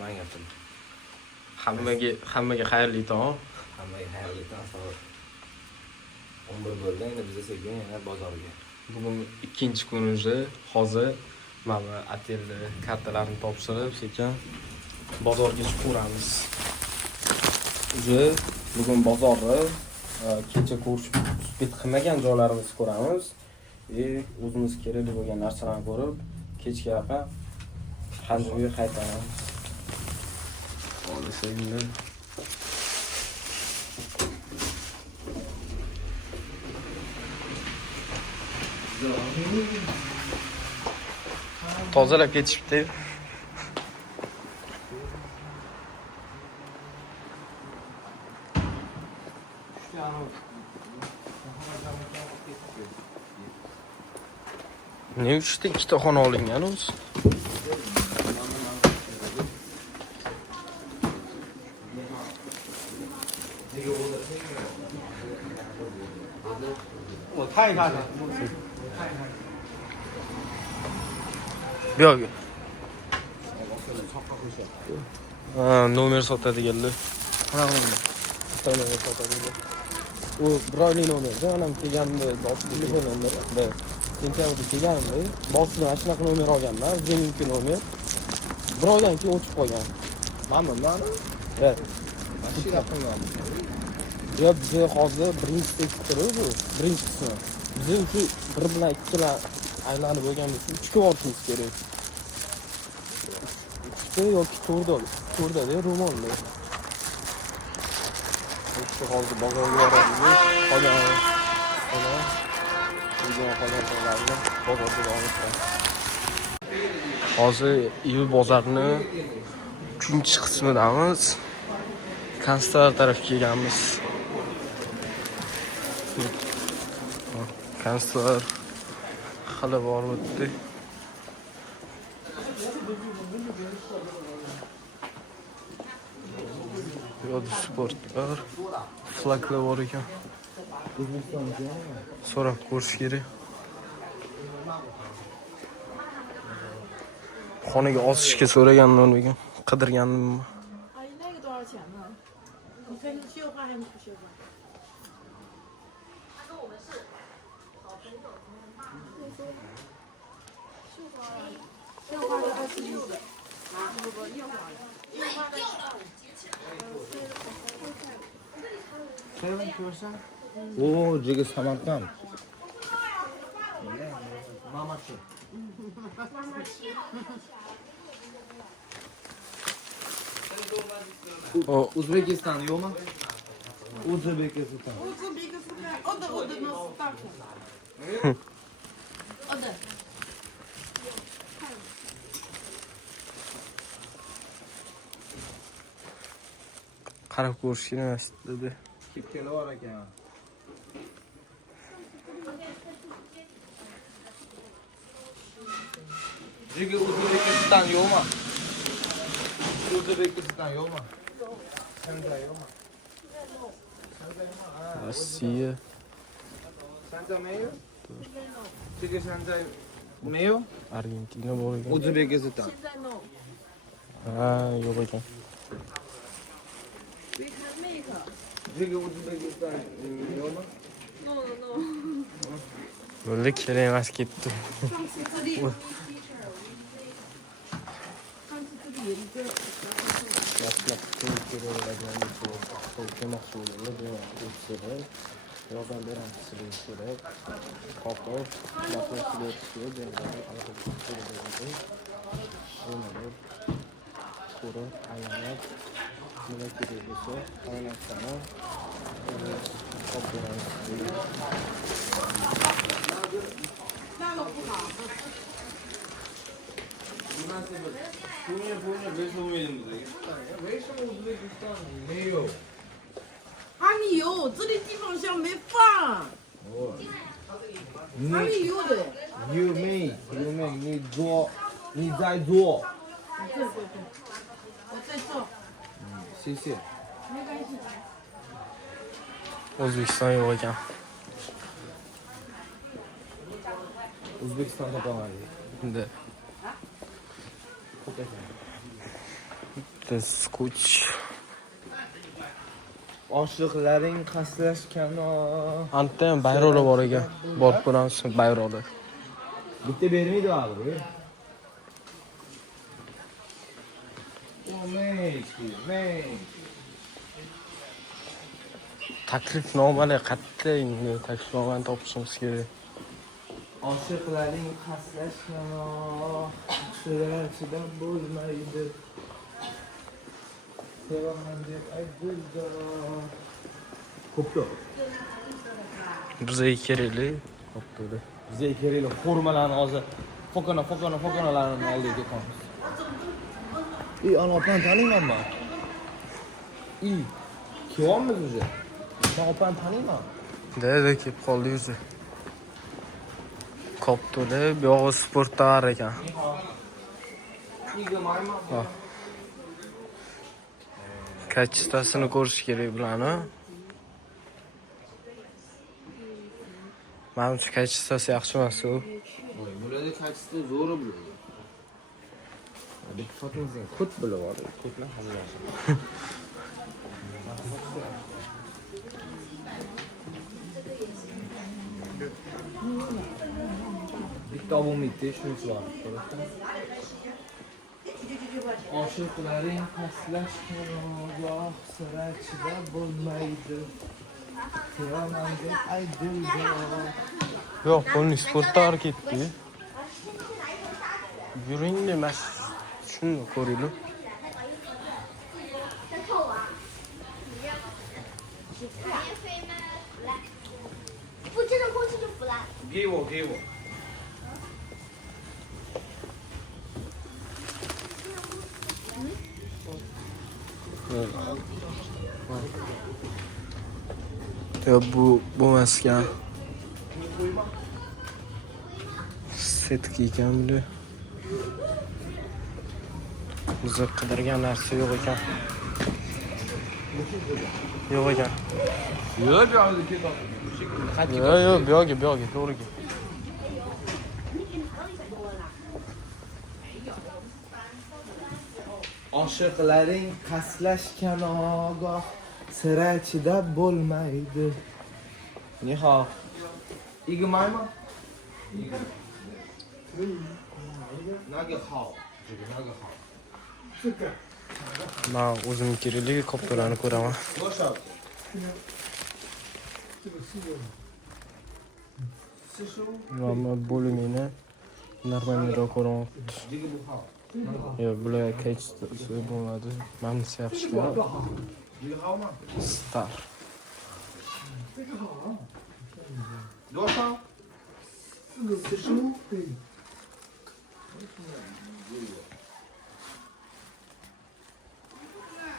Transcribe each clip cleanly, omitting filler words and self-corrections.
Manga pul. Hammaga xayrli tong. Hammaga xayrli tong. 11 bo'ldi, endi biz sekin yana bozorga. Bugun ikkinchi kunimiz. Hozir mana otelni kartalarini topshirib, sekin bozorga chiqamiz. Bugun bozorni kecha ko'rib qilmagan joylarimizni ko'ramiz. O'zimiz kerakli bo'lgan narsalarni ko'rib, kechga yaqin Hanjuga qaytamiz. Olisanglar. Tozalab ketishibdi. Ne uchta ikkita xona olingan o'zi? Yo'q. Nomer sotadiganlar. Qanaqa nomer? Nomer sotadiganlar. U birovning nomeri, anam kelganimda telefon nomeri. Sentabrda kelganimda boshida mana shunaqa nomer olganman, o'zimniki nomer. Birovdan keyin o'chib qolgan. Mani? Ha. Mashina qo'ygan. Yo, biz hozir birinchi sektor bu, birinchisi. Biz shu bir bilan ikkala aylanib bo'lganimiz uchun uchga borishimiz kerak. Ikkita yoki to'rda ro'molda. Shu hozir bozorga boramiz. Hozir iyul bozorni 3-qismidamiz. Kanslar tarafga kelganmiz. Kanslar hali bor o'tdi. Yo'q, sportlar, flaglar bor ekan. So'rab ko'rish kerak. Xonaga osishga so'raganman ekan, qidirgandim. O, Jiga Samarqand. O'zbekiston yo'qmi? O'zbekiston. Oda. Qarab ko'rish kerak dedi. Kepkali bor ekan. Jiga O'zbekiston yo'qmi? O'zbekiston yo'qmi? Sanda yo'qmi? Rossiya. Sanda meyo? Jiga Sanda meyo? Argentina bor ekan. O'zbekiston. Ha, yo'q ekan. Jiga O'zbekiston yo'qmi? Bo'ldi, kerak emas ketdi. Yordam beramiz sizlarga. Qo'pol, maqsadlar Ko'ra, aylanib, nima kerak bo'lsa, aylanishni olib beramiz.哪里有？这里地方上没放。哪里有的？有没？你做，你在做。对，我在做。谢谢。没关系。 O'zbekiston yo'q ekan. O'zbekistonda boradi. Endi Captain Scooch. Oshiqlaring qaslashgan Anta ham bayroqlar bor ekan. Borib ko'ramiz bayroqlar. bitta bermaydi hali. Taklifnomalar qayerda endi taklifnomani topishimiz kerak. Oshiqlaring qaslashgan sirachida bo'lmaydi. Sevaman deb aytdi. Ko'pda. Bizga kerakli. Xo'pdi. Bizga kerakli formalarni hozir fokonalarni oldiga ketamiz. Ana opani taniymanmi? Kelyapmiz уже. Sen opani taniyman. Dedi kelib qoldi o'zi. Kopto'da bu yog'i sportlar ekan. Ha. Kachtasini ko'rish kerak bularni. Menimcha kachitasi yaxshi emas-ku. Bularda kachisi zo'ri bo'ladi. Bitta fotingizga kut bo'lib bor. Kutlar hammasi. Bitta bo'lmaydi, shunisi bor. Oshiqlaring qaslashgan goh sirachida bo'lmaydi. Sevaman deb aytdi. Yo'q, pulni sportlar ketdi. Yuring emas. Shuni ko'ringlar. 不真的空气就腐烂。给我。Bu maskan set kiygan bile. Bizni qidirgan narsa yo'q ekan. Yo'q ekan. Yo'q, bu yo'q, to'g'ri. Oshiqlaring qaslashgan goh sirachida bo'lmaydi. Niho. Igmaymi? Naga hao. Men o'zim kerakli koptolarni ko'raman. Mana bo'limini normalniroq ko'raman. Yo'q, bular kechasi bo'lmadi. Menimcha yaxshiroq. Star.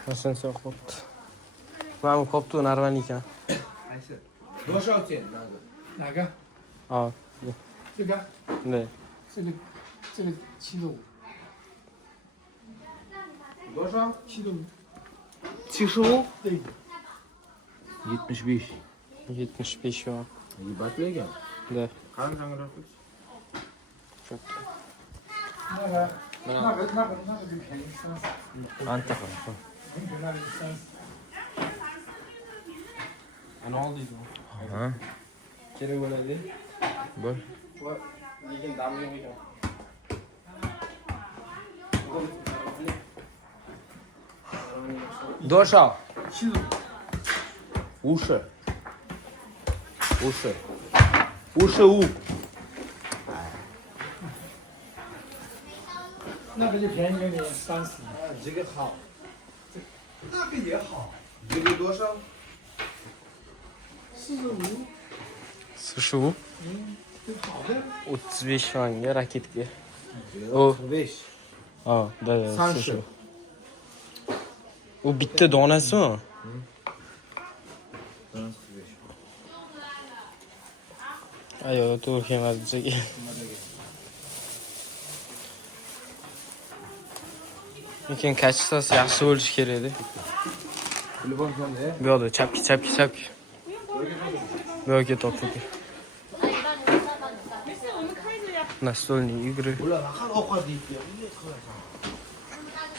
Nasıl koptu? Ben koptu nereden iken?多少钱那个？哪个？啊，这个，对，这个75，多少75。 75? Değil. 75. 75 var. Yebatlagan. Да. Qancharoq? Çok. 那个就便宜30。 Anta. 那个30。 Ne olduydu? Ha. Kerak bo'ladi. Bo'l. Lekin damli yo'q ekan. 多少？ 75。 50。55。那个就便宜一点30。这个好。那个也好。这个多少？ 45。 Şu 这个好的。 35 fanga raketga. O 35. ha, da. Sancho. O bitta donasimi? 35. Ayo, to'g'ri kelmadi bizga. Lekin kachitasi yaxshi bo'lishi kerak edi. Telefon qanday? Bu yoqda chapki. Bu yoqqa topdik. Настольные игры. Ular faqat ovqat yeydi.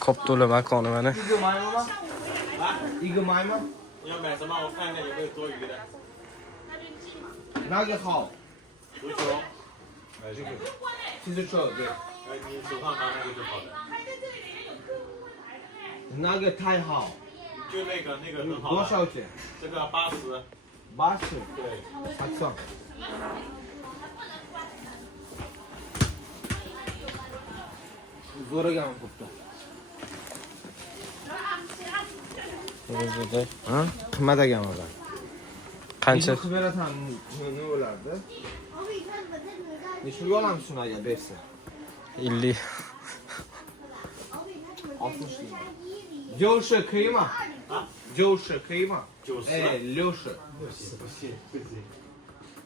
Ko'p to'la makoni mana. 一个买吗？一个买吗？你要买什么？我看一下有没有多余的。哪个好？足球，这个。其实说对，你手上拿那个就好了。哪个太好？就那个很好。多少钱？这个80。 80。对。80。zo'ragan bo'pti. O'zida. Ha? Qimmat ekan o'zi. Qancha? Qilib berasan, nima bo'lardi? Necha olamiz shuni agar bersa? 50. 60 lira. 90可以吗？啊90可以吗？ 90。哎，60。不行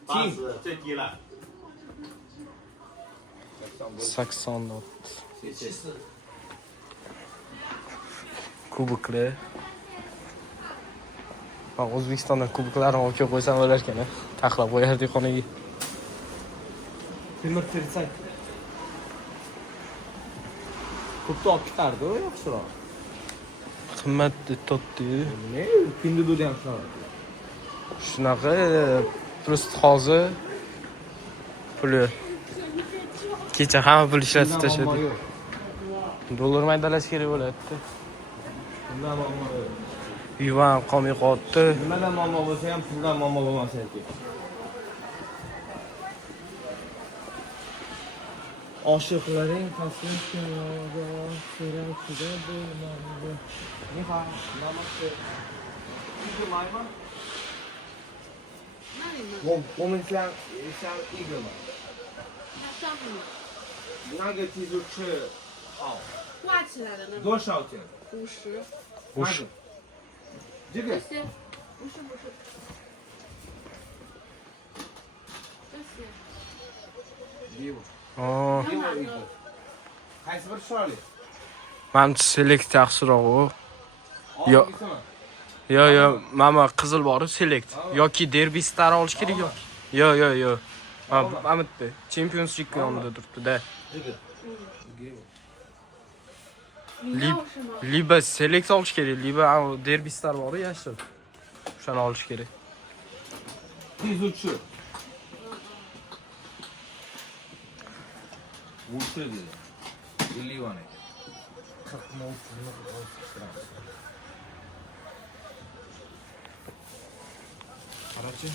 ，80最低了。 80. 谢谢。Kuboklar. Ben O'zbekistondan kuboklarni olib kelib qo'ysam bo'lar ekan. Taxlab qo'yardik xonaga. Temir tersak. Ko'pda olib ketardi, yaxshiroq. Qimmat totdi. Ne? Pindududa ham Shunaqa prost hozir puli kecha hamma pul ishlatib tashladi. Dollar maydalash kerak bo'lardi. Bundan muammo yo'q. Yuvan qolmay qoldi. Nimadan muammo bo'lsa ham puldan muammo bo'lmasa kerak. Oshiqlaring tasvirga so'rashida bo'lmaydi. Niha, namaste. Ig'maymi?我们想一个嘛。那个记住吃好，挂起来的那多少钱50。 ？50。这个不是。给我， Oh, 给我一个。qaysi bir chiroyli? menimcha select yaxshiroq. Yo. Olgisimi? Yo, mana qizil bor, select. Yoki derbi star olish kerak yoki. Yo. Ha, amitdi. Champions League yonida turibdi-da. 这个。给我。你要什么？ Liba select olish kerak, liba derbi star bor, yashil. O'shani olish kerak. 记住吃。50 dedi. 50 var ne? 40 mol pulni olib Qarachi.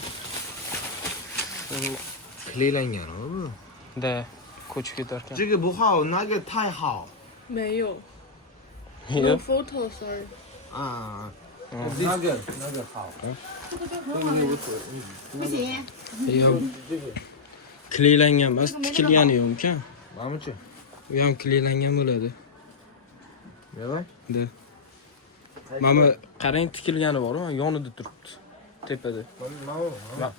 Qilinglangan bu. Da, ko'chib ketar ekan. 这个不好，那个太好。没有。 Yo. No photo, sorry。啊。那个好。不行， Yo. Kleylangan emas, tikilgani yo'q ekan. Ma'lumchi? U ham kleylangan bo'ladi. Nima? Da. Mana qarang tikilgani bor, yonida turibdi. Tepada.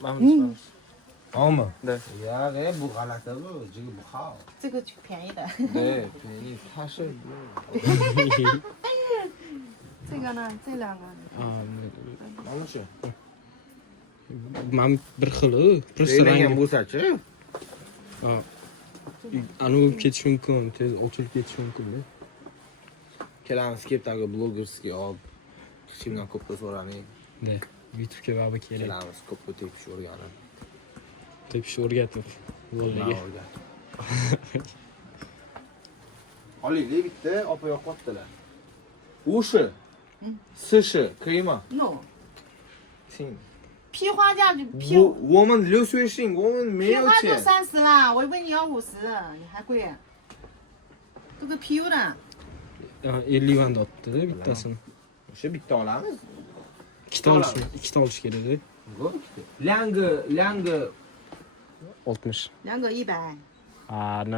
Mana. Olma. Da. Ya, bu g'alati bu. 这个不好。这个便宜的。对，便宜，它是。这个呢？这两个。 Ma'lumchi? Men bir xili, prosta Qilinglan rangi. bo'lsa-chi. Ha. Anu ketish mumkin, tez ochilib ketish mumkin-da. Kelamiz ketdagi blogerskiy olib kichkina ko'pga so'raning. Da. YouTube'ga baba kerak. Kelamiz ko'pga tepish o'rganib. Tepish o'rgatib. Bo'ldiga. Olaylik bitta opa yo'qotdilar. Ushi. Sishi, kiyma. No， Ting. 批花价就批，我们留学生，我们没有批花就钱。 30了，我以为你要50，你还贵。这个 PU 的， 50 yuan dotdi bittasini. O'sha bitta olamiz. Ikkita olish kerak-da. Langi 60. 两个100。 Ah, no.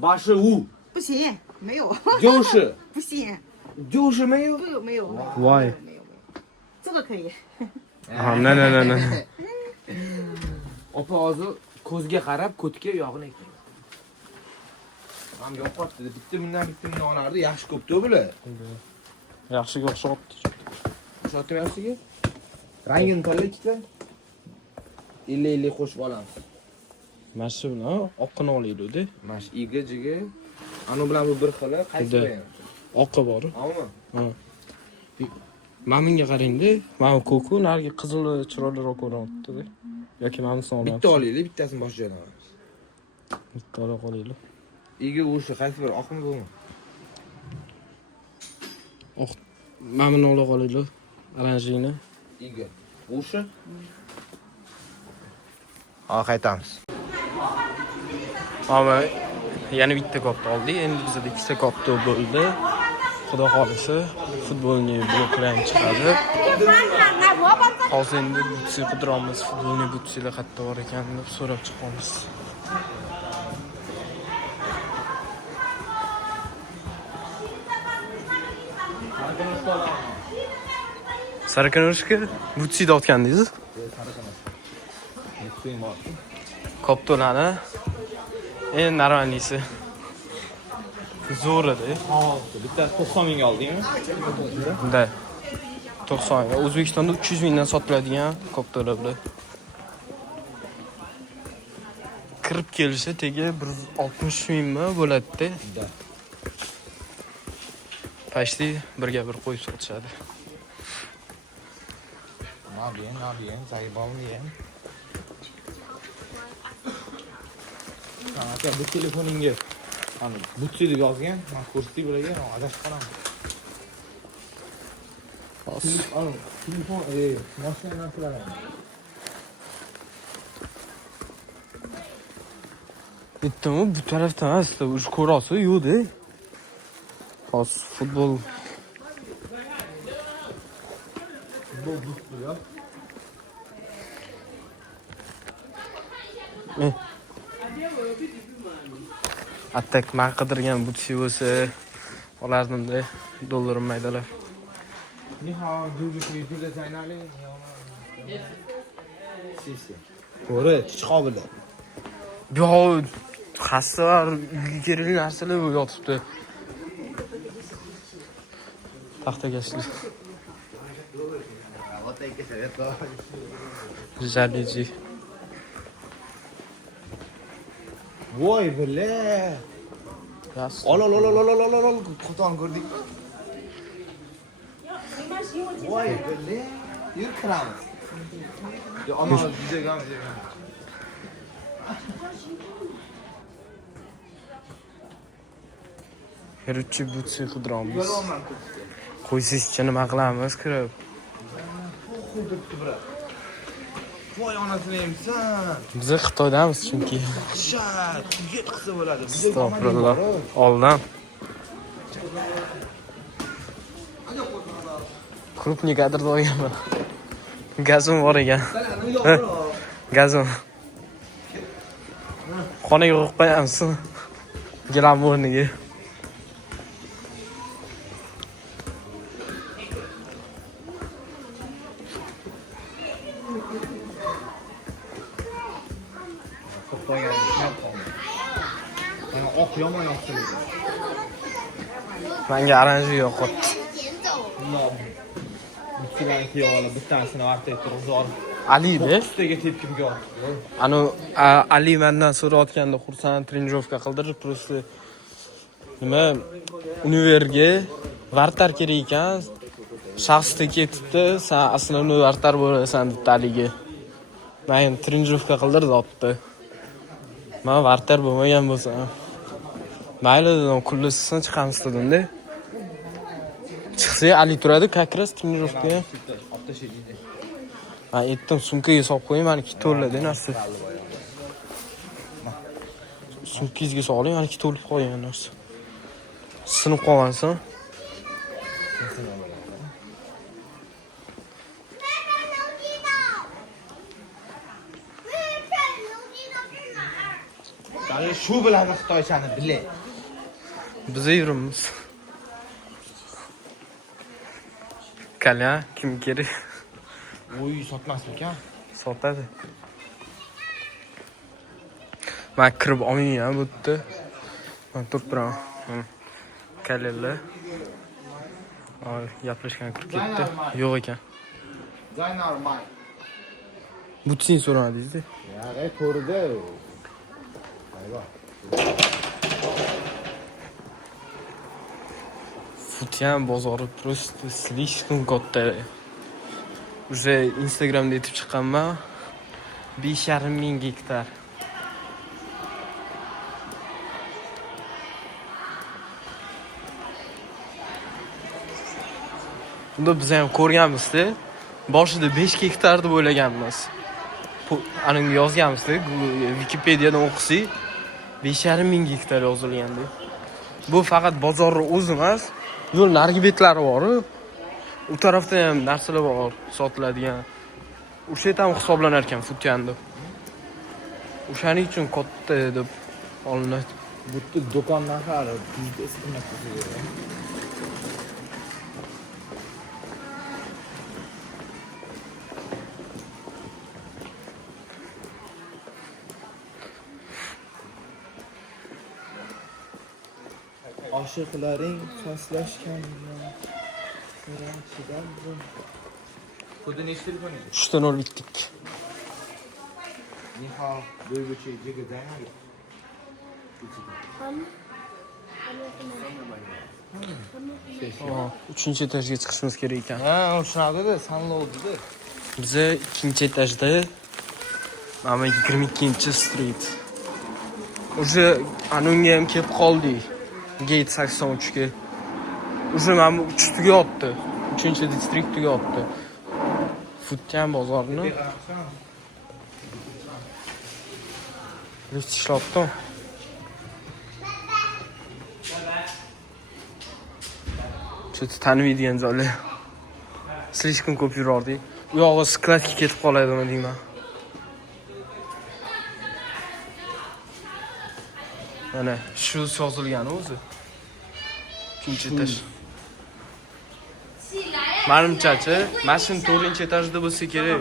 85，不行，没有， 90，不行， 90没有。没有。 Why? 没有，这个可以。 Ah, no. Opa hozir ko'zga qarab ko'tga yog'ini ekan. Ham yo'qotdi. Bitta bundan olardi, yaxshi ko'pdi bular. Yaxshiga o'xshabdi. O'shatib yaxshiga. Rangini tanla ikkita. 50 qo'shib olamiz. Mana shu bilan oqqini olaydi-da. Mana shu iga jiga. Anu bilan bu bir xili, qaysi Da. qo'yamiz? Oqqa bor. Avmi? Ha. Mana bunga qarang-da. Mana ko'ku, narigi qizil chiroyliroq ko'ryapti-da. Yoki mana buni olamiz. Bitta olaylik, bittasini boshlayman. Bitta olib qolaylik. Ega o'sha qaysi bir oqmi bo'lmi? Oq. Mana buni olib qolaylik. Oranjini. Ega. O'sha. Ha, qaytamiz. Ama yana bitta kopta oldik. Endi bizda ikkita kopta bo'ldi. Xudo xolisa futbolni bloklar ham chiqadi. Hozir endi butsi qidiramiz. Futbolni butsilar qayerda bor ekan deb so'rab chiqamiz. Sarakanushka butsida otgandingiz? Koptolarni eng normalisi. Zo'r edi. Bitta 90 mingga oldingmi? Da. 90 ga. O'zbekistonda 300 mingdan sotiladigan koptolar bular. Kirib kelsa tegi 160 mingmi bo'ladi-da. Почти birga bir qo'yib sotishadi. Bien, zaybolmayam. Aka, bu telefoningga ana butsi deb yozgan, men ko'rsatib beragan, adashib qolaman. Ana, telefon, mashina narsalar. Bittami bu tarafdan asli o'zi ko'rasiz, yo'q-da. Hozir futbol butsi ya. Atak men qidirgan butsi bo'lsa olardim-da, dollarim maydalab. Ni hao, juda zaynali. Sisi. To'g'ri, chiqobilar. Bu xastalar uyga kerak narsalar yotibdi. Taxtagashlik. Jadidji. Voy bile. Ol, Xudodan ko'rdik. Voy bile. Yur kiramiz. Yo, ama diyeceğim. Herutchi butsi qidiramiz. Qo'ysiz-chi nima qilamiz kirib? Voy onasini yemsan. Biz Xitoydamiz chunki. Shat, yet qilsa bo'ladi. Astagfirullah. Oldam. Krupnik adirda olganman. Gazim bor ekan. Gazim. Xonaga qo'yib qo'yamiz. Gilam o'rniga. Oq yomon yoqtirdi. Menga oranji yoqdi. Bittadan kiyib bittasini vaqtga turg'izib olib. Ali-da. Ustiga tepkimga oldi. Anu Ali mendan so'rayotganda xursand trenirovka qildirib turibdi. Nima univerga vartar kerak ekan. Shaxsda ketibdi, sen aslida vartar bo'lasan deb Aliga. Men trenirovka qildirib otdi. Men vartar bo'lmagan bo'lsam. Mayli dedim, kullisini chiqamiz dedim-da. Chiqsa Ali turadi, как раз trenirovka. Ben aytdim, sumkaga solib qo'ying, meniki to'ladi narsa. Sumkangizga soling, meniki to'lib qolgan narsa. Sinib qolgansan. Qani shu bilan Xitoychani bilay. Biz yurimiz. Kalya kim kerak? Uy sotmasmikan? Sotadi. Men kirib olmayman bu yerda. Men turib turaman. Kalyalar. Gaplashgan kirib ketdi. Yo'q ekan. Joy normal. Butsin so'radingiz-da. Ya, to'g'ri-da. Ayva. Futian bozori просто слишком katta. Уже Instagramda aytib chiqqanman. 5,5 ming gektar. Bunda biz ham ko'rganmiz-da. Boshida 5 gektar deb o'ylaganmiz. Aning yozganmiz-da, Wikipediyadan o'qisak 5,5 ming gektar yozilgandi. Bu faqat bozorning o'zi emas, yo'l narigi betlari bor. U tarafda ham narsalar bor, sotiladigan. O'sha yerda ham hisoblanar ekan Futian deb. O'shaning uchun katta deb olinadi. Bu do'kon narxlari bizda qimmat bo'lsa. Oshiqlaring faslashgan bilan Kodun nechta telefoningiz? 3 nol bitdik. Niho, bo'ygacha jigidang. 3-chi etajga chiqishimiz kerak ekan. Ha, o'shanada sanlovdi-da. Biz 2-chi etajda mana 22-street. Уже anunga ham kelib qoldik. Gate 83 ga. Уже mana 3 tugayapti. 3-distrikt tugayapti. Futian bozorini. Lift ishlabdi. Что-то taniydigan joylar. Слишком ko'p yurardik. U yog'i skladga ketib qoladimi deyman. Mana shu yozilgan o'zi. 3-etaj. Menimcha-chi, mashina 4-etajda bo'lsa kerak.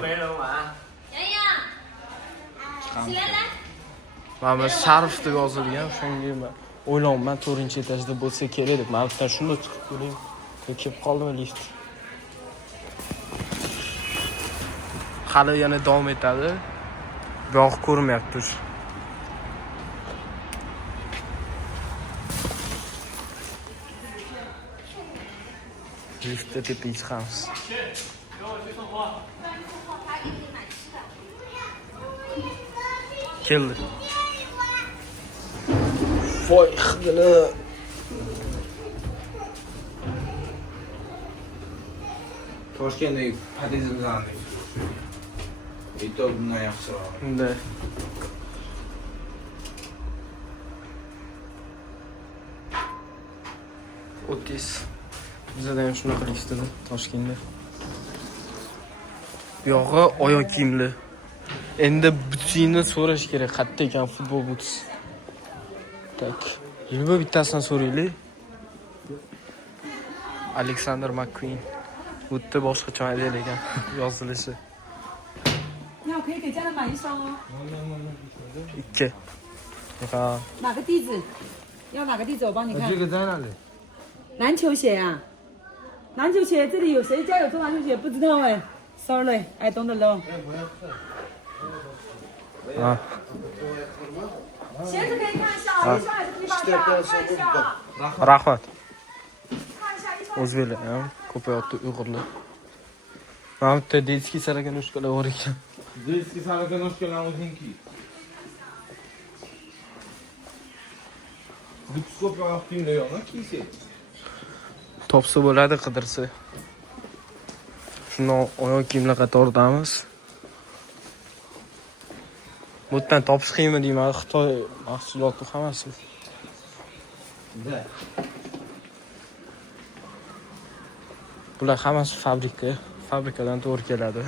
Mana Sharif deb yozilgan, o'shanga men o'ylayman 4-etajda bo'lsa kerak deb. Men bitta shunda chiqib ko'ring. Kelib qoldimi lift. Hali yana davom etadi. Bu yoq ko'rmayapti. Liftda tepaga chiqamiz. Keldi. Voy, xidini. Toshkentdagi podizimizdan. Eto bundan yaxshiroq. Unda. Otis. Bizda ham shunaqa qilishdi Toshkentda. Bu yog'i oyoq kiyimli. Endi butsini so'rash kerak, qayerda ekan futbol buts. Tak. Yana bittasini so'raylik. Alexander McQueen. Bu yerda boshqacha model ekan yozilishi. 那我可以给家人买一双哦。 2. Ha. 哪个地址？要哪个地址？我帮你看。这个在哪里？篮球鞋啊，篮球鞋这里有谁家有做篮球鞋？不知道哎，sorry， I don't know。啊。鞋子可以看一下啊，一双也是地方价，看一下。 Rahmat. 看一下一双。 O'zbeklar ham ko'payapti uyg'urlar. Mana bu yerda detskiy saragan ushkalar bor ekan. Детский сарыкан o'shkalar o'zinki. Buts ko'p oyoq kiyimlar yo'qmi? Kiysa. Topsa bo'ladi, qidirsa. Shuni oyoq kiyimlar qatoridamiz. Bu yerdan topish qiyinmi deyman, Xitoy mahsuloti hammasi. Da. Bular hammasi fabrikadan to'g'ri keladi.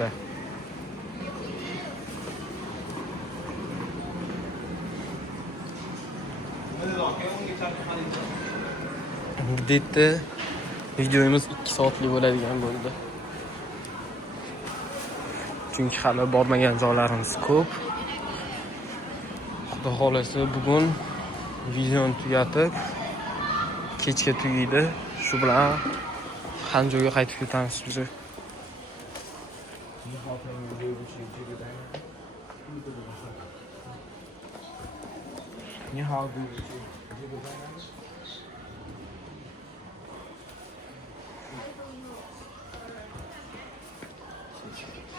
Da. Bu yerda videomiz 2 soatlik bo'ladigan bo'ldi. Chunki hali bormagan joylarimiz ko'p. Xudo xolasa bugun videoni tugatib kechga tugaydi. Shu bilan Xanjoga qaytib ketamiz biz.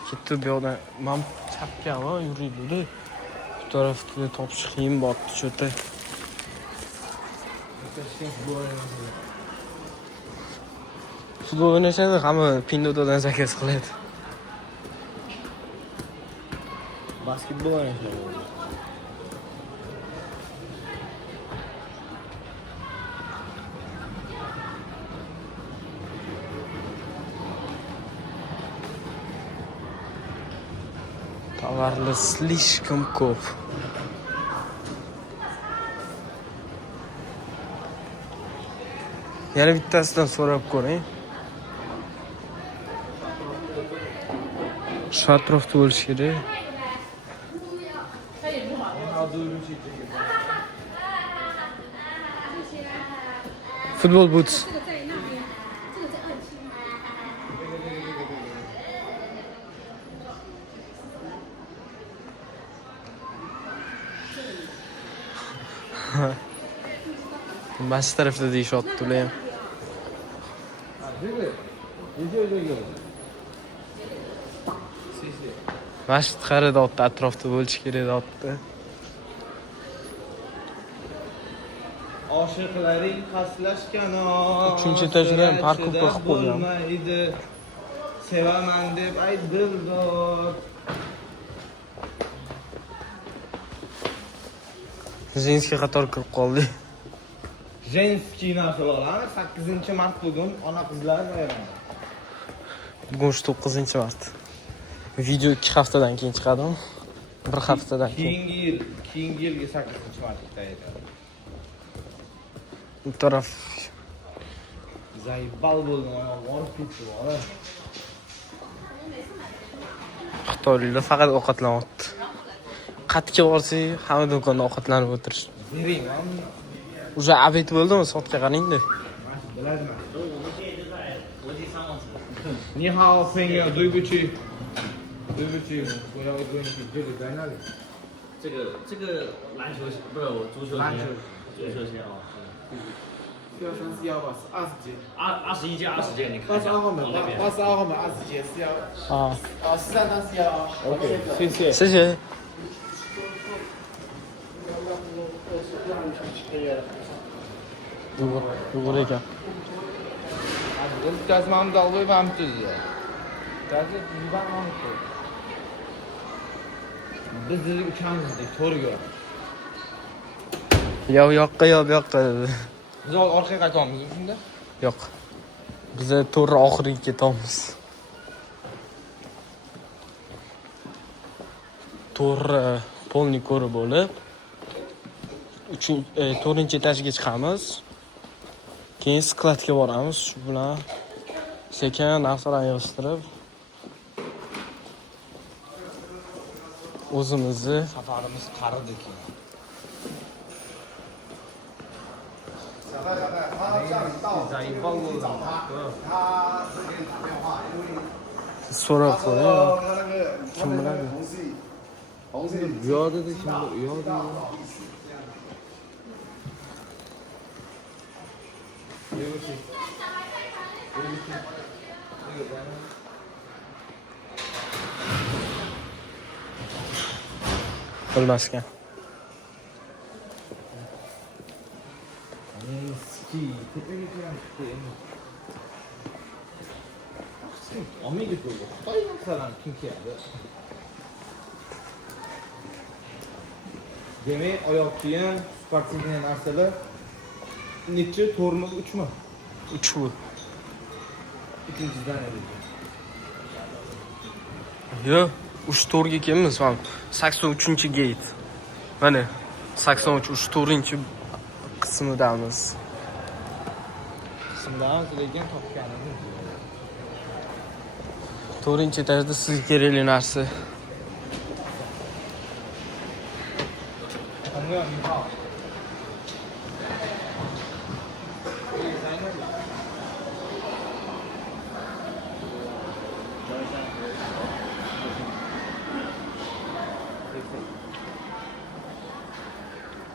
Ketdi bu yoqdan. Men chapgami yuribdi. Bu tarafda topish qiyin bo'pti cho'ta. Futbol o'ynashadi, hamma Pindodan zakaz qiladi. Basketbol o'ynashadi. Tovarlar слишком ko'p. Yana bittasidan so'rab ko'ring. Shu atrofda bo'lishi kerak. Futbol boots. Baş tarafda deyishyapti ular ham. Masjid qaridapti, atrofda bo'lishi kerak deyapti. Oshiqlaring qaslashgan Uchinchi etajga ham parkovka qilib qo'ygan. Sevaman deb ayt dildor. Jinskiy qator kirib qoldik. Женский narsalar 8-mart bugun ona qizlar bayrami. Bugun 9-mart. Video 2 haftadan keyin chiqadi. 1 haftadan keyin. Keyingi yilga 8-martda edi. Bu taraf Zaybal bo'ldim, borib ketdi, bola. Xitoyliklar faqat ovqatlanyapti. Qatga borsak, hamma do'konda ovqatlanib o'tirish. Bering, Уже обед bo'ldimi? Soatga qarang-da. biladimi? Ni hao, Pengya, 对不起，我要问你这个在哪里？这个篮球不是我足球鞋，足球鞋啊，需要31吧，20斤。 21件20件，你看一下。 82号门，82号门20斤是要啊13单是要。OK， 谢谢。谢谢。Uyg'ur ekan. O'tkazmamni olmayapmiz. Gazet yubormoqchi. Biz uchamizdik, to'riga. Yo yoqqa, yo bu yoqqa dedi. Biz orqaga qaytamiz shunda? Yo'q. Biz to'g'ri oxiriga ketamiz. To'g'ri polni ko'rib bo'lib, 4-etajga chiqamiz. Keyin skladga boramiz. Shu bilan sekin narsalarni yig'ishtirib o'zimizni Safarimiz qaridik. so'rab qo'ying. Kim biladi? Bu yoqda kim? Bu yoqda. Bilmaskan. Amiga qo'ydi. Xitoy narsalarni kim kiyadi? Demak, oyoq kiyim, sportivniy narsalar necha to'rmi, 3mi? 3 bu. Ikkinchidan edi. Yo, 3-4 ga kelamiz ham. 83-gate. Mana 83 3-4-qismidamiz. Qismdamiz lekin topganimiz. 4-etajda sizga kerakli narsa.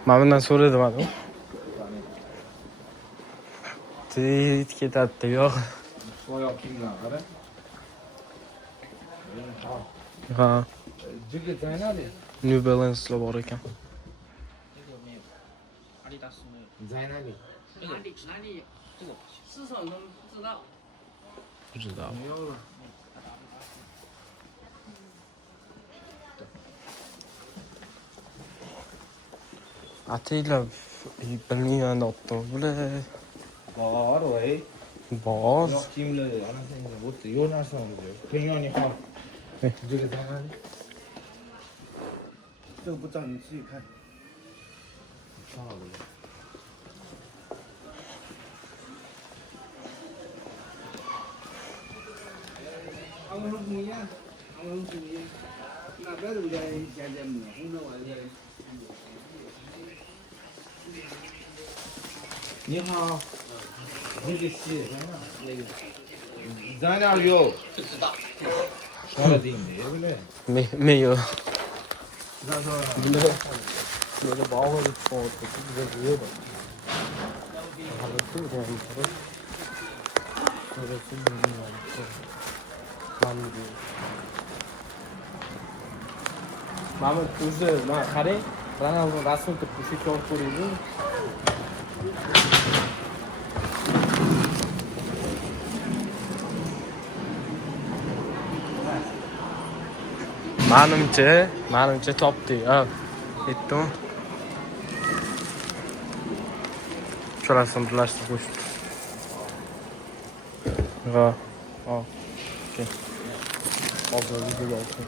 Mana bundan so'radim adam. Tit ketadi yo'q. Oyoq kiyimlar qara. Ha, Juda Zaynali. New Balance'lar bor ekan. 阿迪达斯没有， Zaynali. 哪里这个市场中不知道。不知道。没有了。Atilla bilmayman otto'g'li. Bor voy. Bor. Yo'q kiyimlar anasini o'tdi. Yo'q narsa oldi. Penyoni hol. Juda Zaynali. 这个不照你自己看。上了不了。俺们是不一样，俺们不一样。那边都在现在没红的玩意。你好，你的鞋那个Zaynali yok. 不知道。 Şöyle diyeyim diye bile.没有。 Daha sonra. Böyle bağlı bir çoğunlukla güzel duruyor da. Harika bir yani. Orası benim yani. Ben diyorum. Mahmut o'zi mana qarang, Ronaldo rasm turibdi, shu ko'rib ko'ringlar. Manimcha topdik. Ha. Yetdimi? Uchalarini birlashtirib qo'yishdi. Ha. Ha. Okey. Hozir videoga olishni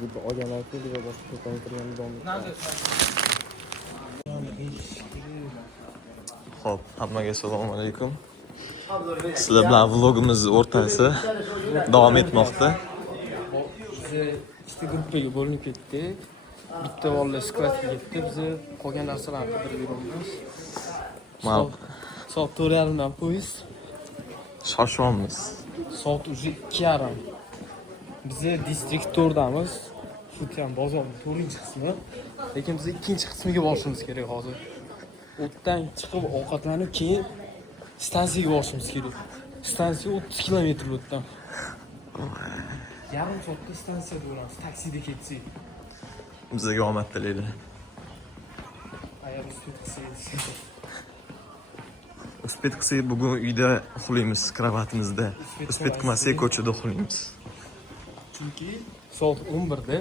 Video olganlar video boshqa ko'rgan davom Xo'p, hammaga assalomu alaykum. Sizlar bilan vlogimiz o'rtasi davom etmoqda. Biz ikkita gruppaga bo'linib ketdik. Bitta bolalar skvatga ketdi, biz qolgan narsalarni qidirib yuribmiz. Soat 4:30dan poyezd. Shoshyapmiz. Soat уже 2:30. Biz distrikt 4damiz. Shu ham bozorning 4-qismi. Lekin biz 2-qismiga borishimiz kerak hozir. O'tdan chiqib ovqatlanib keyin stansiyaga borishimiz kerak. Stansiya 30 kilometr o'tdan. Yarim soatda stansiyada bo'lamiz, taksida ketsak. Bizga omad tilaylar. Agar uspet qilsangiz. Uspet qilsak bugun uyda uxlaymiz, kravatimizda. Uspet qilmasak ko'chada uxlaymiz. Chunki soat 11da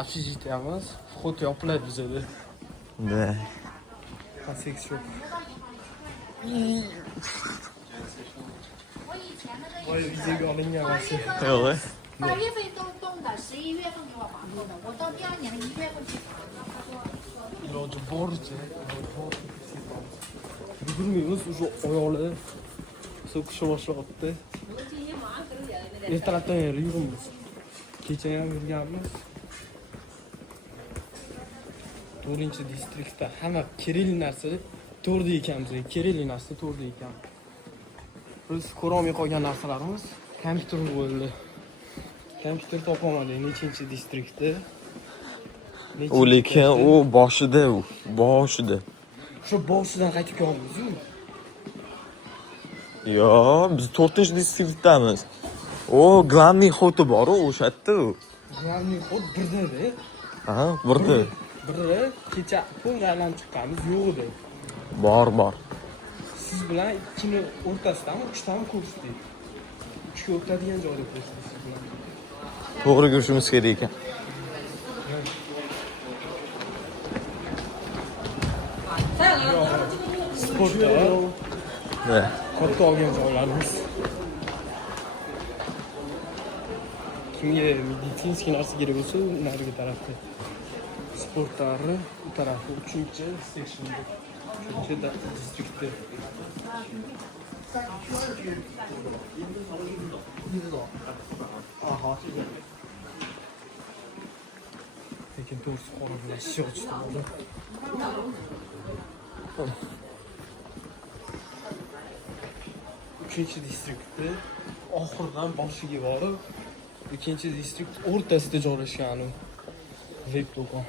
общежитиemiz vxод yopiladi bizada. Da. Seks shop. Voy, videoga olingan mashina. Yo'q. 8月份都动的，11月份给我房租的，我到第2年的1月份去房子，他说 Iloji boricha. Yugurmaymiz, уже oyoqlar so'kisha boshlayapti. Ertalabdan beri yuribmiz. Kecha ham yurganmiz. 4-distriktda hamma kerakli narsa 4da ekanmiz. Kerakli narsa 4da ekan. Biz ko'rolmay qolgan narsalarimiz kompyuter bo'ldi. Kompyuter topolmadik nechinchi distriktda. U lekin u boshida. Shu boshidan qaytib kelamiz-ku. Yo'q, biz 4-distriktdamiz. O, главный xoti bor, o'sha yerda. Главный xod birda-da. Ha, birda. Birda kecha ko'ngga aylanib chiqqanmiz yo'q edi. Bor. Siz bilan ikkini o'rtasidami, 3tami ko'rsatdik. 3ga o'tadigan joyda ko'rsatdik siz bilan. To'g'ri ko'rishimiz kerak ekan. Sportda Da. katta olgan joylarimiz. Kimga meditsinskiy narsa kerak bo'lsa, narigi tarafda. Sportlari bu tarafda 3-sectionda. 3-distriktda. Lekin to'g'risi qoralashish ochdi. Uchinchi distriktda oxirdan boshiga borib, ikkinchi distrikt o'rtasida joylashgan web do'kon.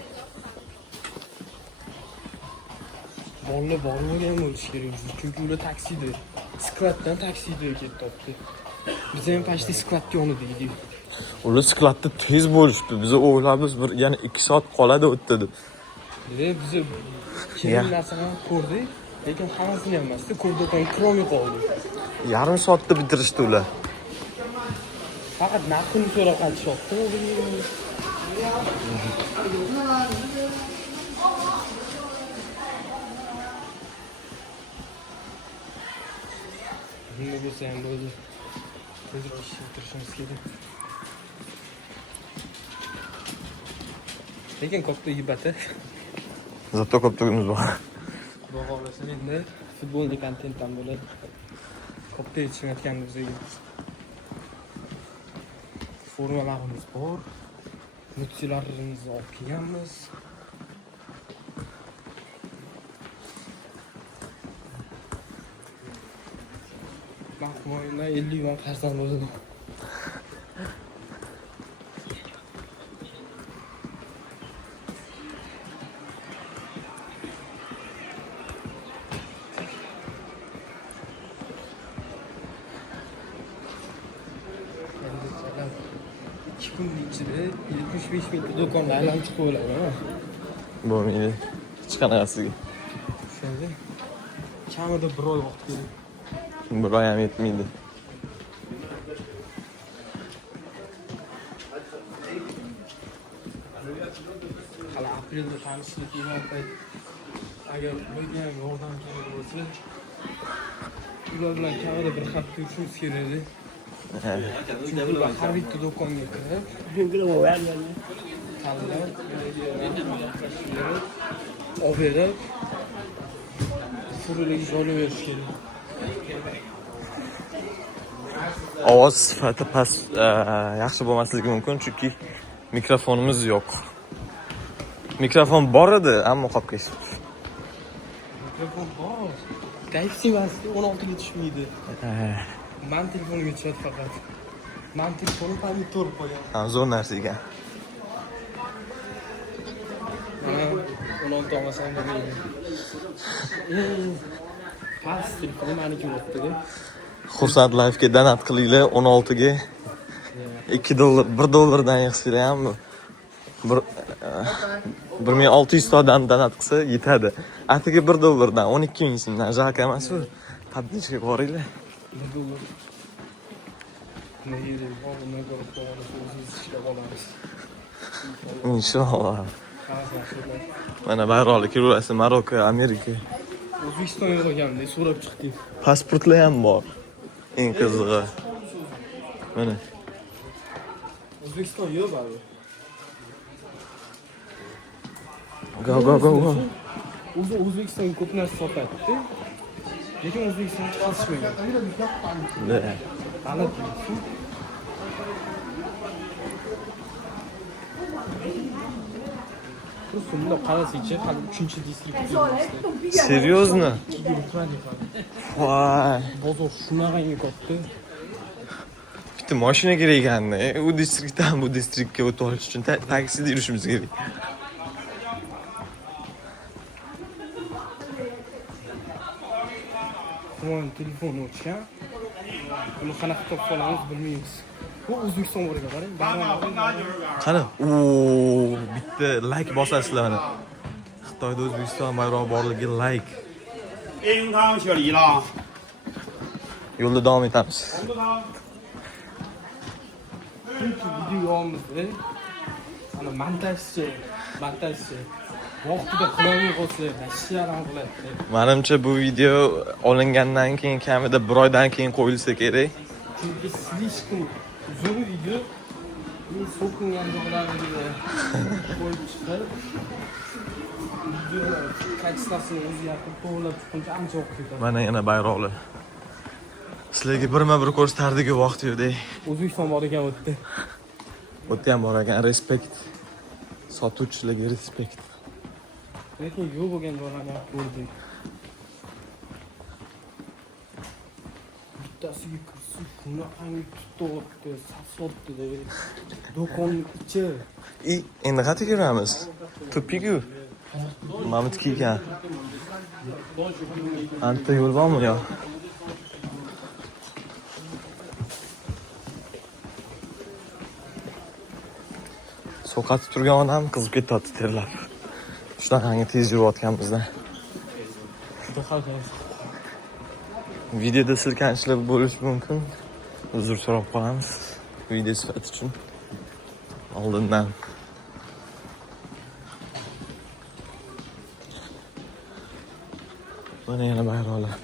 Bolalar bormagan bo'lishi kerak, chunki ular taksida. skladdan taksiga ketdi. Biz ham почти skladga yonida edik. Ular skladda tez bo'lishdi. Biz o'ylabmiz bir yana 2 soat qoladi o'tdi deb. Biz keyin narsalarni ko'rdik, lekin hammasini ham emasda, ko'rdo'kon kromi qoldi. Yarim soatda bitirishdi ular. Faqat narxini so'rab qaytishyapti. Nima bo'lsa ham o'zi tezroq ishtirishimiz kerak. Lekin ko'pda yibati. Zato ko'pligimiz bor. Xudo xohlasa endi futbolni kontentdan bo'ladi. Ko'pda yetishmayotganimiz bizga. Formalarimiz bor. Nutsiyalarimizni olib kelganmiz. Mahmoyna 50 yuan qarzdan bo'ladi. Kunning ichida 75 mingta do'konlar aylanib chiqib bo'ladi. Bo'lmaydi. Hech qanaqasiga. Shunday. Kamida bir oy vaqt kerak. Bir oy ham yetmaydi. Hali aprelda tanishlik imon agar bunga ham yordam kerak bo'lsa, ular bilan kamida bir hafta turishimiz kerak edi. Chunki ular har bitta do'konga kirib, tanlab, olib berib, furuliga joylayverish kerak. Ovoz sifati past yaxshi bo'lmasligi mumkin chunki mikrofonimiz yo'q. Mikrofon bor edi, ammo qolib ketdi. Mikrofon bor. Type-C emasdi, 16 ga tushmaydi. Men telefonimga tushadi faqat. Men telefonim ham to'g'ri qo'ygan. Zo'r narsa ekan. Mana 16 olmasam bo'lmaydi. Past telefon meniki bo'libdi. Xursand Life-ga donat qilinglar 16 ga. $2, $1dan yaxshi ham 1600 to'dan donat qilsa yetadi. Atiga $1dan 12 ming so'mdan jaka emas u. Подписчикка boringlar. $1. Nega bo'lmay o'zimiz ishlab olamiz. Inshaalloh. Mana bayroqli kiraverasiz Marokko, Amerika. O'zbekiston yo'qolganda so'rab chiqdik. Pasportlar ham bor. Eng qizig'i. Mana. O'zbekiston yo'q bari. Go. O'zi O'zbekistonga ko'p narsa sotadi. Lekin O'zbekistonga chiqarishmagan. G'alati. Shunda qarasangchi, hali 3-distrikt. Серьезно? Voy. Bozor shunaqangi katta. Bitta mashina kerak ekanda. U distriktdan bu distriktga o'tib olish uchun taksida yurishimiz kerak. Qo'mon telefon o'chgan. Uni qanaqa topib olamiz bilmaymiz. Bu O'zbekiston bor ekan, qarang. Qani? Bitta like bosasizlar mana. Xitoyda O'zbekiston bayrog'i borligiga like. Yo'lda davom etamiz. Video olmizda. Ana montajchi. Vaqtida qilolmay qolsa, nashiyaran qiladi. Menimcha bu video olingandan keyin kamida 1 oydan keyin qo'yilsa kerak. Chunki slishkum uzun video so'kingan joylarga qo'yib chiqib video kачествосini o'zgartirib to'g'rilab chiqquncha ancha vaqt ketadi. Mana yana bayroqlar. Sizlarga birma-bir ko'rsatdik vaqt yo'qdek. O'zbekiston bor ekan o'tdi. O'tda ham bor ekan, respekt. Sotuvchilarga respekt. Lekin yo'q bo'lgan joylarni ham ko'rdik. Bittasiga kirsak, shunaqangi tutdi, sasotdi deb. Do'konning ichi. Endi qayerga kiramiz? To'piku. Mamut kiygan. Anta yo'l bormi yo? Sovqatib turgan odam qizib ketyapti terlab. Shunaqangi tez yurayotganimizdan. Juda xalqimiz. Videoda silkanishlar bo'lishi mumkin. Uzr so'rab qolamiz. Video sifati uchun. Oldindan. Mana yana bayroqlar.